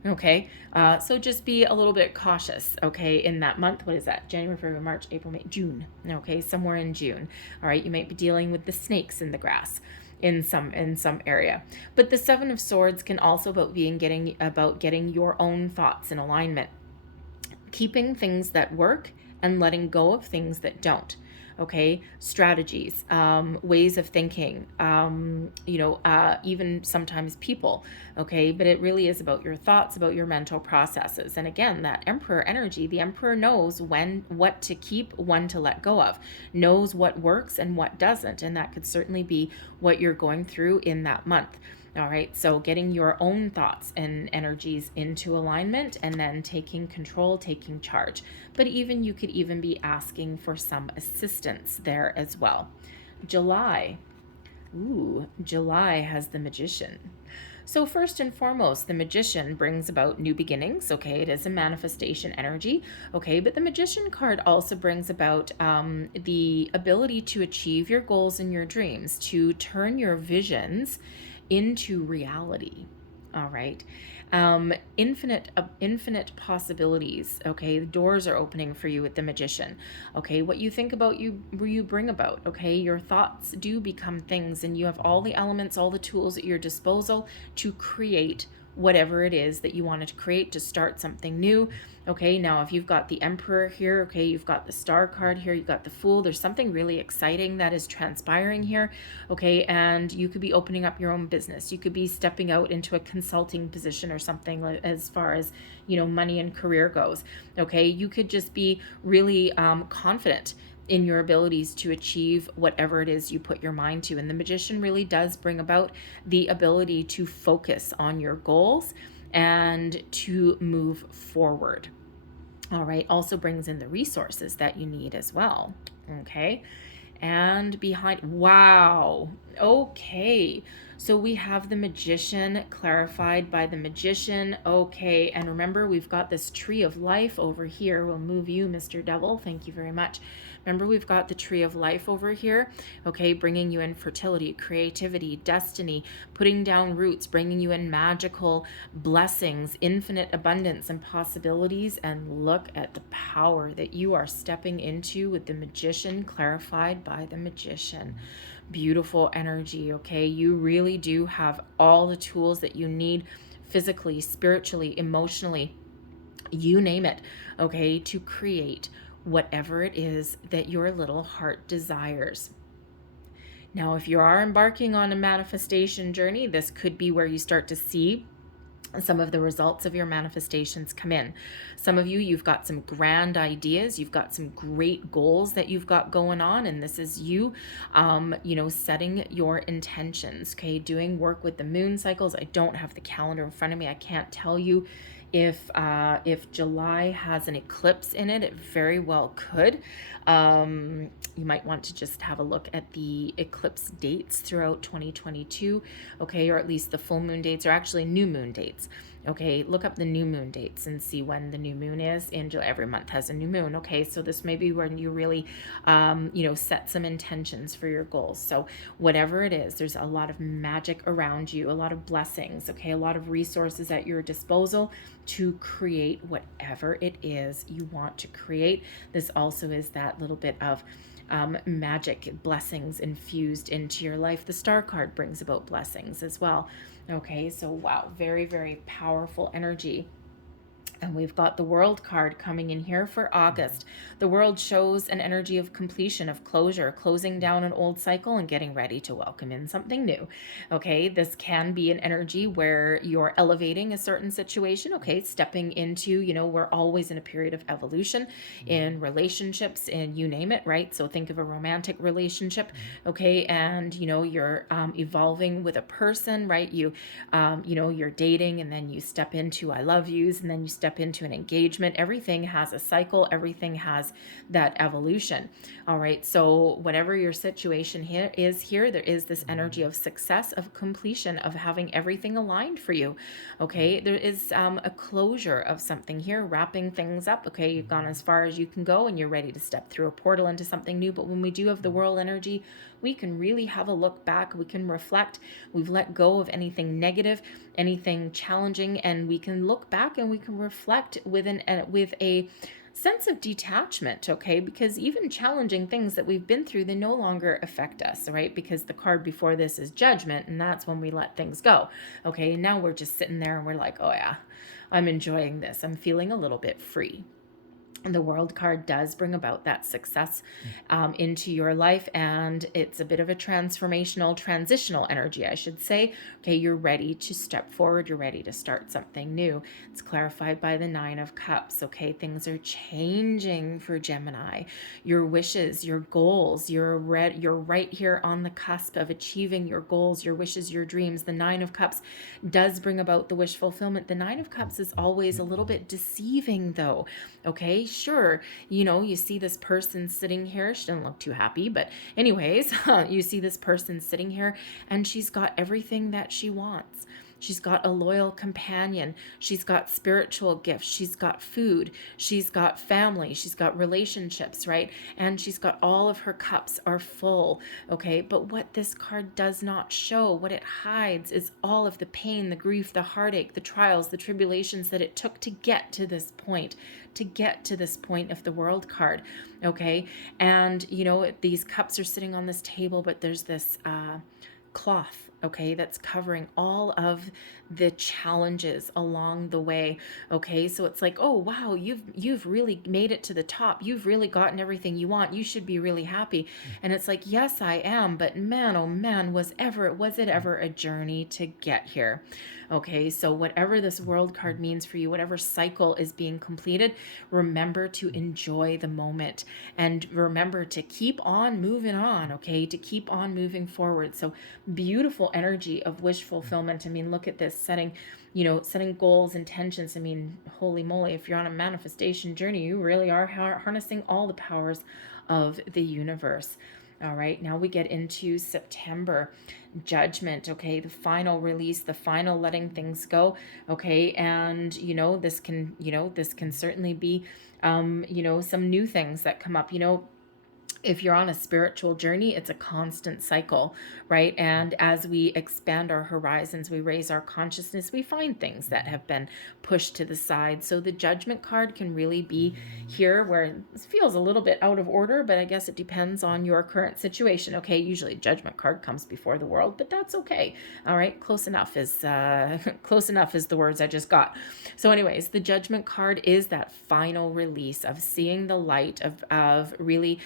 Okay, so just be a little bit cautious, okay, in that month. What is that? January, February, March, April, May, June, okay, somewhere in June. All right, you might be dealing with the snakes in the grass in some area. But the Seven of Swords can also about getting your own thoughts in alignment, keeping things that work and letting go of things that don't. okay, strategies, ways of thinking, even sometimes people, okay, but it really is about your thoughts, about your mental processes. And again, that Emperor energy, the Emperor knows what to keep, when to let go of, knows what works and what doesn't, and that could certainly be what you're going through in that month. All right, so getting your own thoughts and energies into alignment, and then taking control, taking charge. But even you could even be asking for some assistance there as well. July. Ooh, July has the Magician. So first and foremost, the Magician brings about new beginnings, okay? It is a manifestation energy, okay? But the Magician card also brings about the ability to achieve your goals and your dreams, to turn your visions into reality. All right. Infinite possibilities. Okay. The doors are opening for you with the Magician. Okay. What you think about, you bring about. Okay. Your thoughts do become things, and you have all the elements, all the tools at your disposal to create whatever it is that you wanted to create, to start something new. Okay, now if you've got the Emperor here, okay, you've got the Star card here, you've got the Fool, there's something really exciting that is transpiring here, okay, and you could be opening up your own business. You could be stepping out into a consulting position or something, as far as, money and career goes, okay. You could just be really confident in your abilities to achieve whatever it is you put your mind to. And the Magician really does bring about the ability to focus on your goals and to move forward. All right, also brings in the resources that you need as well. Okay. And behind, wow, okay, so we have the Magician clarified by the Magician. Okay, and remember, we've got this tree of life over here. We'll move you, Mr. Devil, thank you very much. Remember, we've got the tree of life over here, okay, bringing you in fertility, creativity, destiny, putting down roots, bringing you in magical blessings, infinite abundance and possibilities. And look at the power that you are stepping into with the Magician clarified by the Magician. Beautiful energy, okay? You really do have all the tools that you need, physically, spiritually, emotionally, you name it, okay, to create whatever it is that your little heart desires. Now, if you are embarking on a manifestation journey, this could be where you start to see some of the results of your manifestations come in. Some of you, you've got some grand ideas, you've got some great goals that you've got going on, and this is you, setting your intentions, okay, doing work with the moon cycles. I don't have the calendar in front of me. I can't tell you if July has an eclipse in it. It very well could. You might want to just have a look at the eclipse dates throughout 2022, okay, or at least the full moon dates, or actually new moon dates. Okay, look up the new moon dates and see when the new moon is in July. Every month has a new moon. Okay, so this may be when you really, set some intentions for your goals. So whatever it is, there's a lot of magic around you, a lot of blessings, okay, a lot of resources at your disposal to create whatever it is you want to create. This also is that little bit of magic blessings infused into your life. The Star card brings about blessings as well. Okay, so wow, very, very powerful energy. And we've got the World card coming in here for August. The World shows an energy of completion, of closure, closing down an old cycle and getting ready to welcome in something new. Okay, this can be an energy where you're elevating a certain situation, okay, stepping into, we're always in a period of evolution in relationships, and you name it, right? So think of a romantic relationship, okay, and, you're evolving with a person, right? You're dating, and then you step into I love yous, and then you step into an engagement. Everything has a cycle, everything has that evolution. All right, so whatever your situation here, there is this energy of success, of completion, of having everything aligned for you. Okay, there is a closure of something here, wrapping things up. Okay, you've gone as far as you can go, and you're ready to step through a portal into something new. But when we do have the World energy, we can really have a look back, we can reflect, we've let go of anything negative, anything challenging, and we can look back and we can reflect with a sense of detachment, okay? Because even challenging things that we've been through, they no longer affect us, right? Because the card before this is Judgment, and that's when we let things go, okay? Now we're just sitting there and we're like, oh yeah, I'm enjoying this. I'm feeling a little bit free. the World card does bring about that success into your life, and it's a bit of a transformational, transitional energy, I should say. Okay, you're ready to step forward. You're ready to start something new. It's clarified by the Nine of Cups. Okay, things are changing for Gemini. Your wishes, your goals, you're right here on the cusp of achieving your goals, your wishes, your dreams. The Nine of Cups does bring about the wish fulfillment. The Nine of Cups is always a little bit deceiving, though. Okay, sure, you see this person sitting here. She doesn't look too happy, but anyways, you see this person sitting here, and she's got everything that she wants. She's got a loyal companion. She's got spiritual gifts. She's got food. She's got family. She's got relationships, right? And she's got all of her cups are full, okay? But what this card does not show, what it hides, is all of the pain, the grief, the heartache, the trials, the tribulations that it took to get to this point, of the World card, okay? And, these cups are sitting on this table, but there's this cloth, okay, that's covering all of the challenges along the way. Okay, so it's like, oh wow, you've really made it to the top. You've really gotten everything you want. You should be really happy. And it's like, yes, I am, but man, oh man, was it ever a journey to get here? Okay, so whatever this World card means for you, whatever cycle is being completed, remember to enjoy the moment, and remember to keep on moving on, okay, to keep on moving forward. So beautiful energy of wish fulfillment. I mean, look at this, setting goals, intentions. I mean, holy moly, if you're on a manifestation journey, you really are harnessing all the powers of the universe. All right, now we get into September. Judgment, okay, the final release, the final letting things go, okay, and this can certainly be some new things that come up. If you're on a spiritual journey, it's a constant cycle, right? And as we expand our horizons, we raise our consciousness, we find things that have been pushed to the side. So the Judgment card can really be here where it feels a little bit out of order, but I guess it depends on your current situation. Okay, usually Judgment card comes before the World, but that's okay. All right, close enough is the words I just got. So anyways, the Judgment card is that final release of seeing the light of really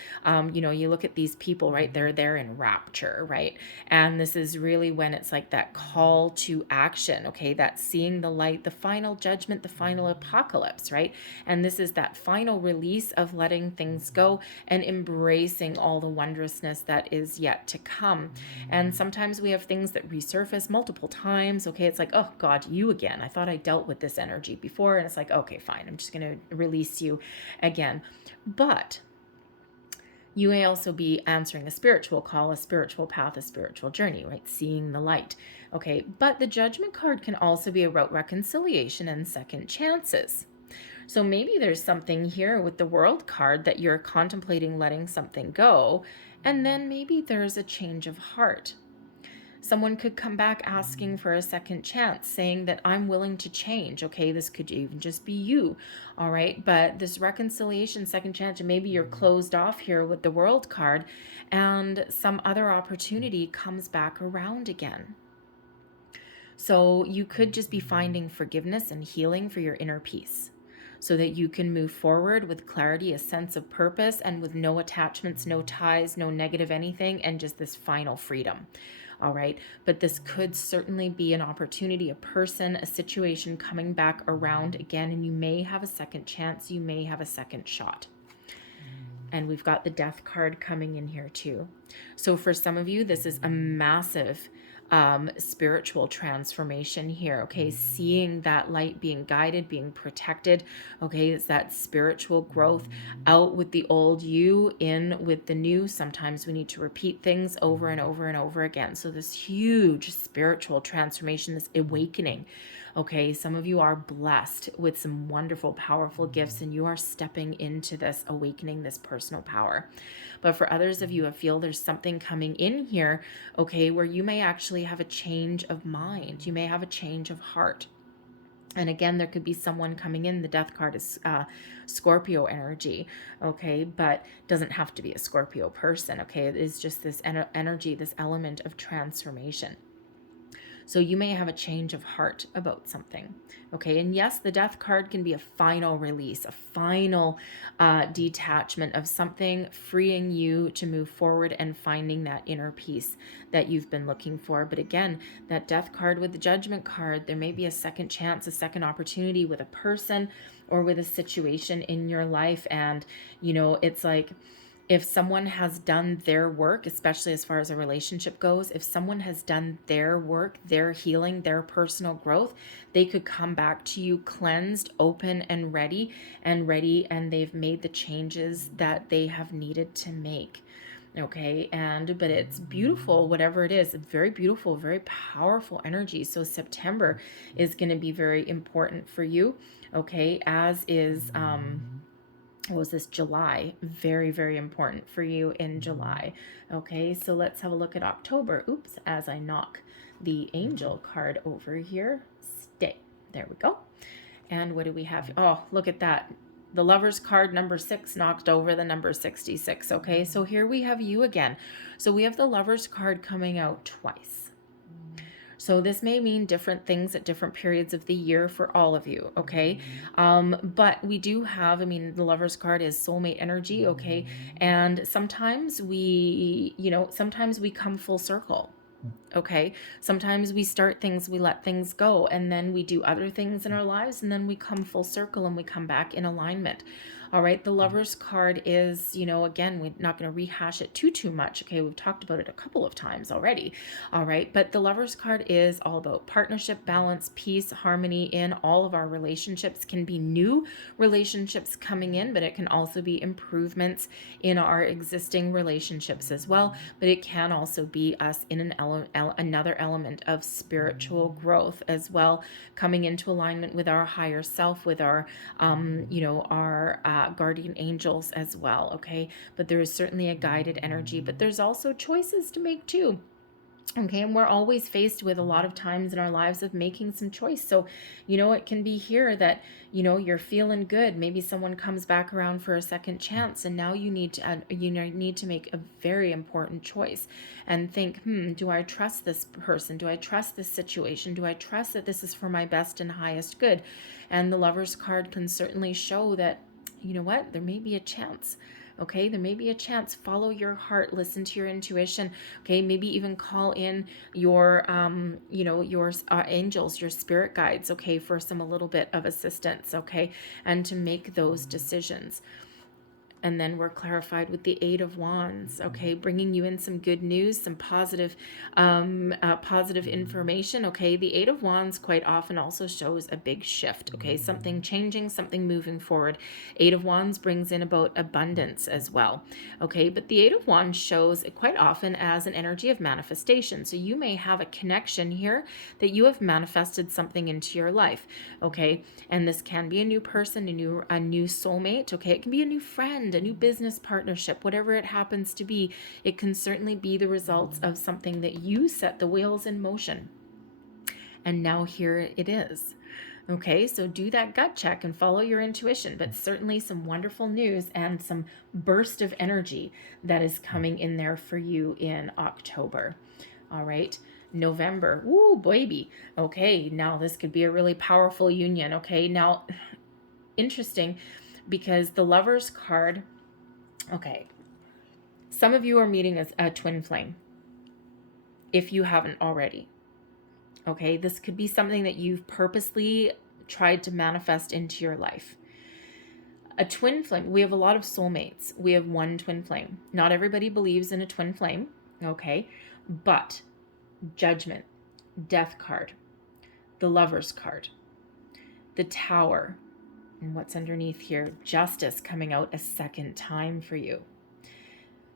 you look at these people, right? They're in rapture, right? And this is really when it's like that call to action, okay? That seeing the light, the final judgment, the final apocalypse, right? And this is that final release of letting things go and embracing all the wondrousness that is yet to come. And sometimes we have things that resurface multiple times, okay? It's like, oh God, you again. I thought I dealt with this energy before. And it's like, okay, fine. I'm just going to release you again. But you may also be answering a spiritual call, a spiritual path, a spiritual journey, right? Seeing the light. Okay, but the Judgment card can also be about reconciliation and second chances. So maybe there's something here with the World card that you're contemplating letting something go, and then maybe there's a change of heart. Someone could come back asking for a second chance, saying that I'm willing to change. Okay, this could even just be you. All right, but this reconciliation, second chance, and maybe you're closed off here with the World card, and some other opportunity comes back around again. So you could just be finding forgiveness and healing for your inner peace, so that you can move forward with clarity, a sense of purpose, and with no attachments, no ties, no negative anything, and just this final freedom. All right, but this could certainly be an opportunity, a person, a situation coming back around again, and you may have a second chance, you may have a second shot. And we've got the Death card coming in here too. So for some of you, this is a massive spiritual transformation here, okay? Seeing that light, being guided, being protected, okay? It's that spiritual growth, out with the old you, in with the new. Sometimes we need to repeat things over and over and over again. So this huge spiritual transformation, this awakening, okay? Some of you are blessed with some wonderful, powerful gifts, and you are stepping into this awakening, this personal power. But for others of you, I feel there's something coming in here, okay, where you may actually have a change of mind. You may have a change of heart. And again, there could be someone coming in. The Death card is Scorpio energy, okay, but doesn't have to be a Scorpio person, okay? It is just this energy, this element of transformation. So you may have a change of heart about something. Okay, and yes, the Death card can be a final release, a final detachment of something, freeing you to move forward and finding that inner peace that you've been looking for. But again, that Death card with the Judgment card, there may be a second chance, a second opportunity with a person or with a situation in your life. And, you know, it's like, if someone has done their work, especially as far as a relationship goes, if someone has done their work, their healing, their personal growth, they could come back to you cleansed, open, and ready, and they've made the changes that they have needed to make. Okay, but it's beautiful, whatever it is, very beautiful, very powerful energy. So September is going to be very important for you. Okay, as is what was this, July, very, very important for you in July. Okay, so let's have a look at October. Oops, as I knock the angel card over here. Stay. There we go. And what do we have? Oh, look at that. The Lovers card, number 6, knocked over the number 66. Okay, so here we have you again. So we have the Lovers card coming out twice. So this may mean different things at different periods of the year for all of you, okay? But we do have, I mean, the Lover's card is soulmate energy, okay? And sometimes sometimes we come full circle, okay? Sometimes we start things, we let things go, and then we do other things in our lives, and then we come full circle and we come back in alignment. All right, the Lover's card is, again, we're not going to rehash it too much. Okay, we've talked about it a couple of times already. All right, but the Lover's card is all about partnership, balance, peace, harmony in all of our relationships. Can be new relationships coming in, but it can also be improvements in our existing relationships as well. But it can also be us in another element of spiritual growth as well, coming into alignment with our higher self, with our, our guardian angels as well, okay? But there is certainly a guided energy, but there's also choices to make too. Okay, and we're always faced with a lot of times in our lives of making some choice. So, it can be here that, you're feeling good. Maybe someone comes back around for a second chance, and now you need to make a very important choice and think, do I trust this person? Do I trust this situation? Do I trust that this is for my best and highest good? And the Lover's card can certainly show that, you know what, there may be a chance. Okay, there may be a chance. Follow your heart, listen to your intuition. Okay, maybe even call in your your angels, your spirit guides, okay, for a little bit of assistance, okay, and to make those decisions. And then we're clarified with the 8 of Wands, okay, bringing you in some good news, some positive information, okay. The 8 of Wands quite often also shows a big shift, okay, something changing, something moving forward. 8 of Wands brings in about abundance as well, okay, but the 8 of Wands shows it quite often as an energy of manifestation. So you may have a connection here that you have manifested something into your life, okay, and this can be a new person, a new soulmate, okay, it can be a new friend, a new business partnership, whatever it happens to be. It can certainly be the results of something that you set the wheels in motion. And now here it is. Okay, so do that gut check and follow your intuition, but certainly some wonderful news and some burst of energy that is coming in there for you in October. All right. November. Woo, baby. Okay, now this could be a really powerful union. Okay, now interesting, because the Lover's card, okay, some of you are meeting a twin flame if you haven't already. Okay, this could be something that you've purposely tried to manifest into your life. A twin flame, we have a lot of soulmates. We have one twin flame. Not everybody believes in a twin flame, okay, but Judgment, Death card, the Lover's card, the Tower, and what's underneath here, Justice coming out a second time for you.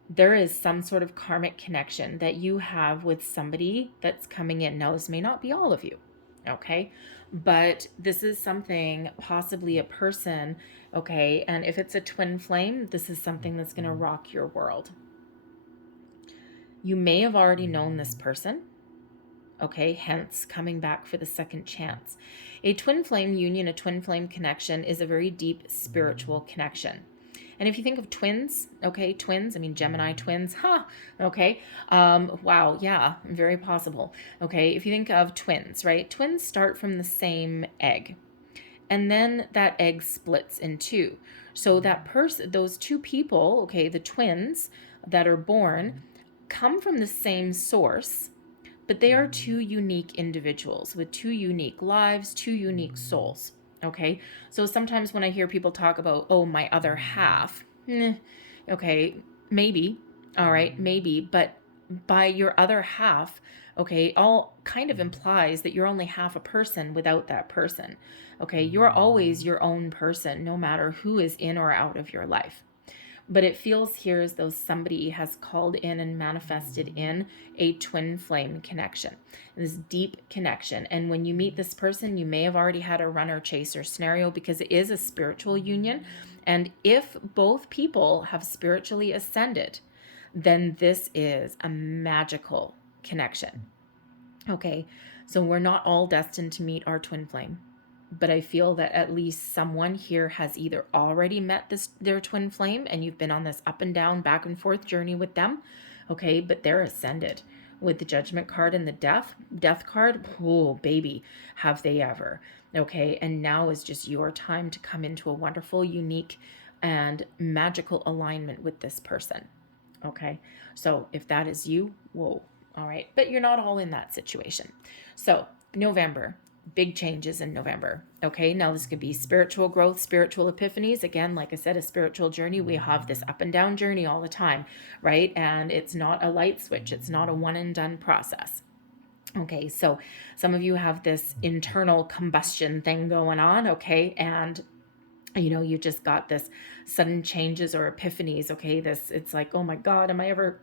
There is some sort of karmic connection that you have with somebody that's coming in. Now, this may not be all of you, okay? But this is something, possibly a person, okay? And if it's a twin flame, this is something that's going to rock your world. You may have already known this person, okay? Hence, coming back for the second chance. A twin flame union, a twin flame connection is a very deep spiritual connection. And if you think of twins, okay, twins, I mean, Gemini twins, okay. Wow, yeah, very possible. Okay, if you think of twins, right? Twins start from the same egg, and then that egg splits in two. So that person, those two people, okay, the twins that are born, come from the same source, but they are two unique individuals with two unique lives, two unique souls. Okay, so sometimes when I hear people talk about, oh, my other half, okay, maybe, all right, maybe, but by your other half, okay, all kind of implies that you're only half a person without that person. Okay, you're always your own person, no matter who is in or out of your life. But it feels here as though somebody has called in and manifested in a twin flame connection, this deep connection. And when you meet this person, you may have already had a runner chaser scenario, because it is a spiritual union. And if both people have spiritually ascended, then this is a magical connection. Okay, so we're not all destined to meet our twin flame, but I feel that at least someone here has either already met their twin flame, and you've been on this up and down, back and forth journey with them, okay, but they're ascended. With the Judgment card and the death card, oh baby, have they ever. Okay, and now is just your time to come into a wonderful, unique, and magical alignment with this person. Okay, so if that is you, whoa, all right, but you're not all in that situation. So November, big changes in November. Okay, now this could be spiritual growth, spiritual epiphanies. Again, like I said, a spiritual journey. We have this up and down journey all the time, right? And it's not a light switch. It's not a one and done process. Okay, so some of you have this internal combustion thing going on, okay? And you just got this sudden changes or epiphanies, okay? It's like, oh my God, am I ever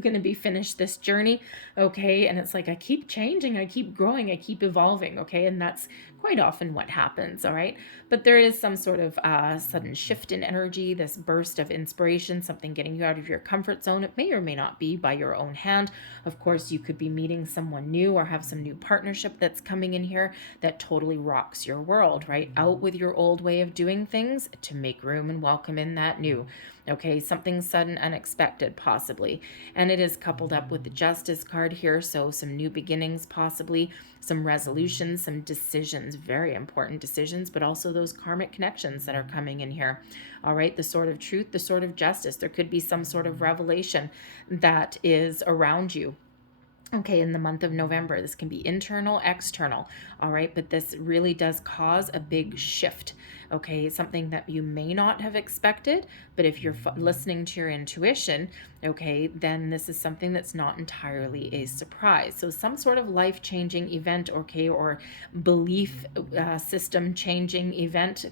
going to be finished this journey? Okay, and it's like, I keep changing, I keep growing, I keep evolving, okay? And that's quite often what happens, all right? But there is some sort of sudden shift in energy, this burst of inspiration, something getting you out of your comfort zone. It may or may not be by your own hand. Of course, you could be meeting someone new or have some new partnership that's coming in here that totally rocks your world, right? Out with your old way of doing things to make room and welcome in that new. Okay, something sudden, unexpected, possibly. And it is coupled up with the Justice card here, so some new beginnings, possibly, some resolutions, some decisions, very important decisions, but also those karmic connections that are coming in here. All right, the sword of truth, the sword of justice. There could be some sort of revelation that is around you. Okay, in the month of November, this can be internal, external, all right, but this really does cause a big shift, okay, something that you may not have expected, but if you're listening to your intuition, okay, then this is something that's not entirely a surprise. So some sort of life-changing event, okay, or belief system changing event.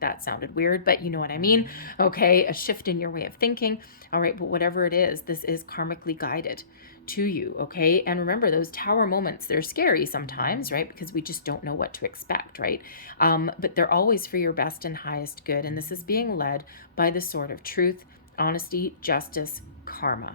That sounded weird, but you know what I mean. Okay, a shift in your way of thinking. All right, but whatever it is, this is karmically guided to you, okay? And remember, those tower moments, they're scary sometimes, right? Because we just don't know what to expect, right? But they're always for your best and highest good. And this is being led by the sword of truth, honesty, justice, karma.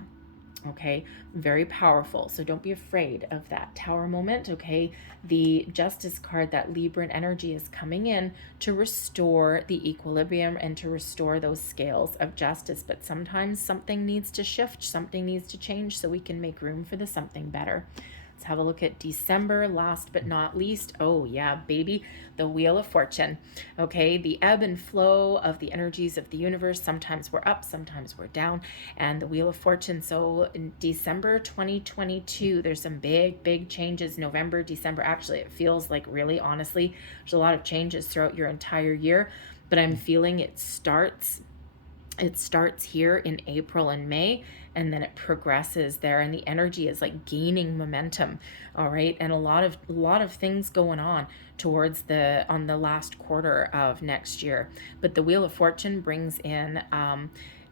Okay, very powerful. So don't be afraid of that tower moment. Okay, the Justice card, that Libran energy is coming in to restore the equilibrium and to restore those scales of justice. But sometimes something needs to shift, something needs to change so we can make room for the something better. Let's have a look at December, last but not least. Oh yeah, baby, the Wheel of Fortune. Okay, the ebb and flow of the energies of the universe. Sometimes we're up, sometimes we're down. And the Wheel of Fortune. So in December 2022, there's some big changes. November, December, actually, it feels like, really, honestly, there's a lot of changes throughout your entire year. But I'm feeling it starts here in April and May, and then it progresses there, and the energy is like gaining momentum. All right, and a lot of things going on towards the last quarter of next year. But the Wheel of Fortune brings in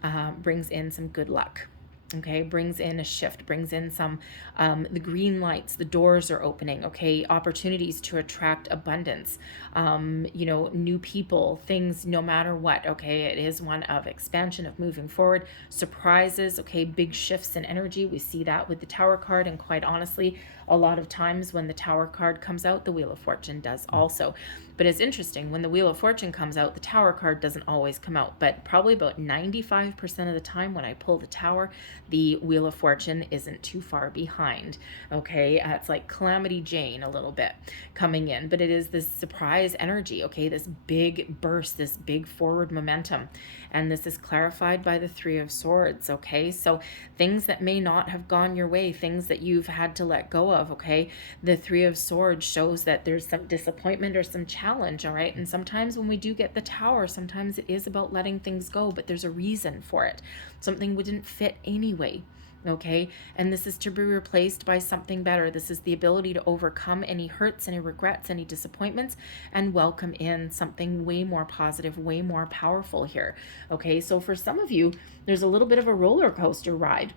some good luck. Okay, brings in a shift, brings in some, the green lights, the doors are opening, okay, opportunities to attract abundance, you know, new people, things, no matter what, okay, it is one of expansion, of moving forward, surprises, okay, big shifts in energy. We see that with the Tower card, and quite honestly, a lot of times when the Tower card comes out, the Wheel of Fortune does also. But it's interesting, when the Wheel of Fortune comes out, the Tower card doesn't always come out, but probably about 95% of the time when I pull the Tower, the Wheel of Fortune isn't too far behind, okay? It's like Calamity Jane a little bit coming in, but it is this surprise energy, okay? This big burst, this big forward momentum. And this is clarified by the Three of Swords, okay? So things that may not have gone your way, things that you've had to let go of, okay? The Three of Swords shows that there's some disappointment or some challenge, all right? And sometimes when we do get the Tower, sometimes it is about letting things go, but there's a reason for it. Something wouldn't fit anyway, okay? And this is to be replaced by something better. This is the ability to overcome any hurts, any regrets, any disappointments, and welcome in something way more positive, way more powerful here, okay? So for some of you, there's a little bit of a roller coaster ride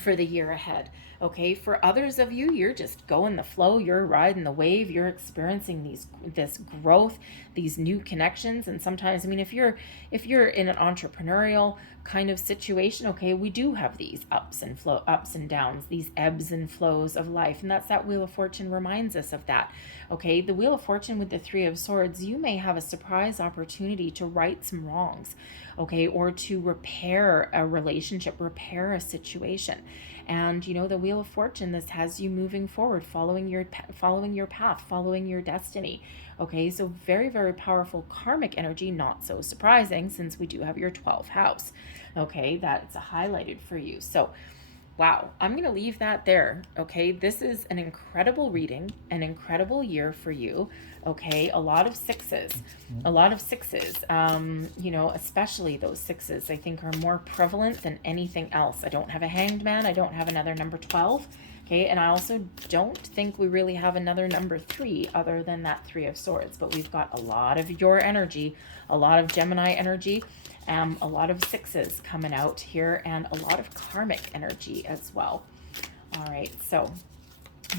for the year ahead, okay? For others of you, you're just going the flow, you're riding the wave, you're experiencing this growth, these new connections. And sometimes, I mean, if you're in an entrepreneurial kind of situation, okay, we do have these ups and downs, these ebbs and flows of life, and that's that Wheel of Fortune reminds us of that, okay? The Wheel of Fortune with the Three of Swords, you may have a surprise opportunity to right some wrongs, okay, or to repair a relationship, repair a situation. And you know, the Wheel of Fortune, this has you moving forward, following your path, following your destiny, okay? So very, very powerful karmic energy, not so surprising since we do have your 12th house, okay? That's highlighted for you. So wow, I'm going to leave that there, okay? This is an incredible reading, an incredible year for you, okay? A lot of sixes, you know, especially those sixes, I think are more prevalent than anything else. I don't have a Hanged Man. I don't have another number 12, okay? And I also don't think we really have another number 3 other than that Three of Swords, but we've got a lot of your energy, a lot of Gemini energy, a lot of sixes coming out here, and a lot of karmic energy as well. All right, so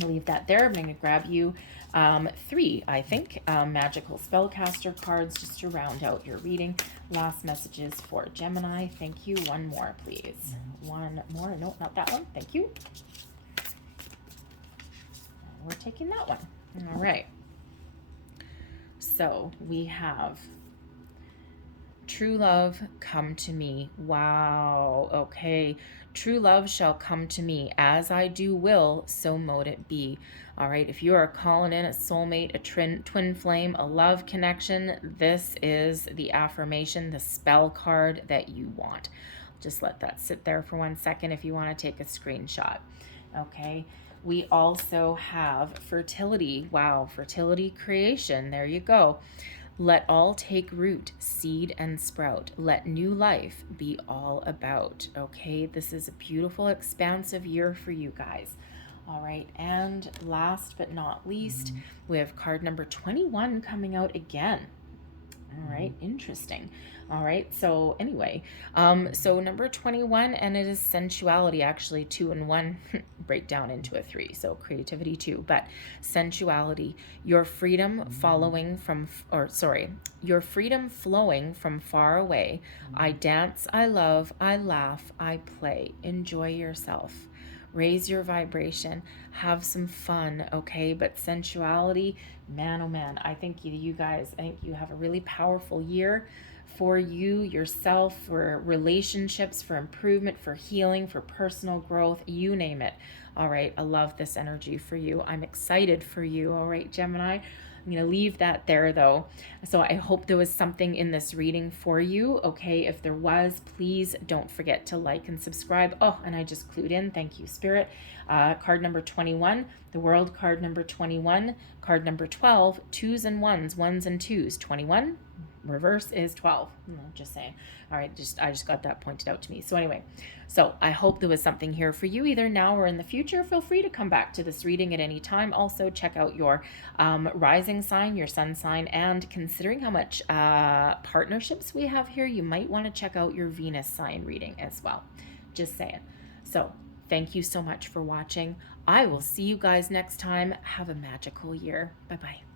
I'll leave that there. I'm going to grab you 3, I think, magical spellcaster cards just to round out your reading. Last messages for Gemini. Thank you. One more, please. One more. No, not that one. Thank you. We're taking that one. All right. So we have true love, come to me. Wow. Okay. True love shall come to me. As I do will, so mote it be. All right. If you are calling in a soulmate, a twin flame, a love connection, this is the affirmation, the spell card that you want. Just let that sit there for 1 second if you want to take a screenshot. Okay. We also have fertility. Wow. Fertility creation. There you go. Let all take root, seed and sprout. Let new life be all about. Okay, this is a beautiful, expansive year for you guys. All right, and last but not least, we have card number 21 coming out again. All right, interesting. All right, so anyway, so number 21, and it is sensuality, actually 2 and 1 break down into a 3, so creativity 2, but sensuality, your freedom your freedom flowing from far away. I dance, I love, I laugh, I play. Enjoy yourself. Raise your vibration, have some fun, okay? But sensuality, man, oh man, I think you guys, I think you have a really powerful year for you, yourself, for relationships, for improvement, for healing, for personal growth, you name it. All right, I love this energy for you. I'm excited for you, all right, Gemini? I'm going to leave that there though. So I hope there was something in this reading for you. Okay, if there was, please don't forget to like and subscribe. Oh, and I just clued in. Thank you, Spirit. Card number 21, the World card number 21, card number 12, 2s and 1s, 1s and 2s, 21. Reverse is 12. Just saying. All right, I just got that pointed out to me. So anyway, so I hope there was something here for you either now or in the future. Feel free to come back to this reading at any time. Also check out your rising sign, your sun sign, and considering how much partnerships we have here, you might want to check out your Venus sign reading as well. Just saying. So thank you so much for watching. I will see you guys next time. Have a magical year. Bye-bye.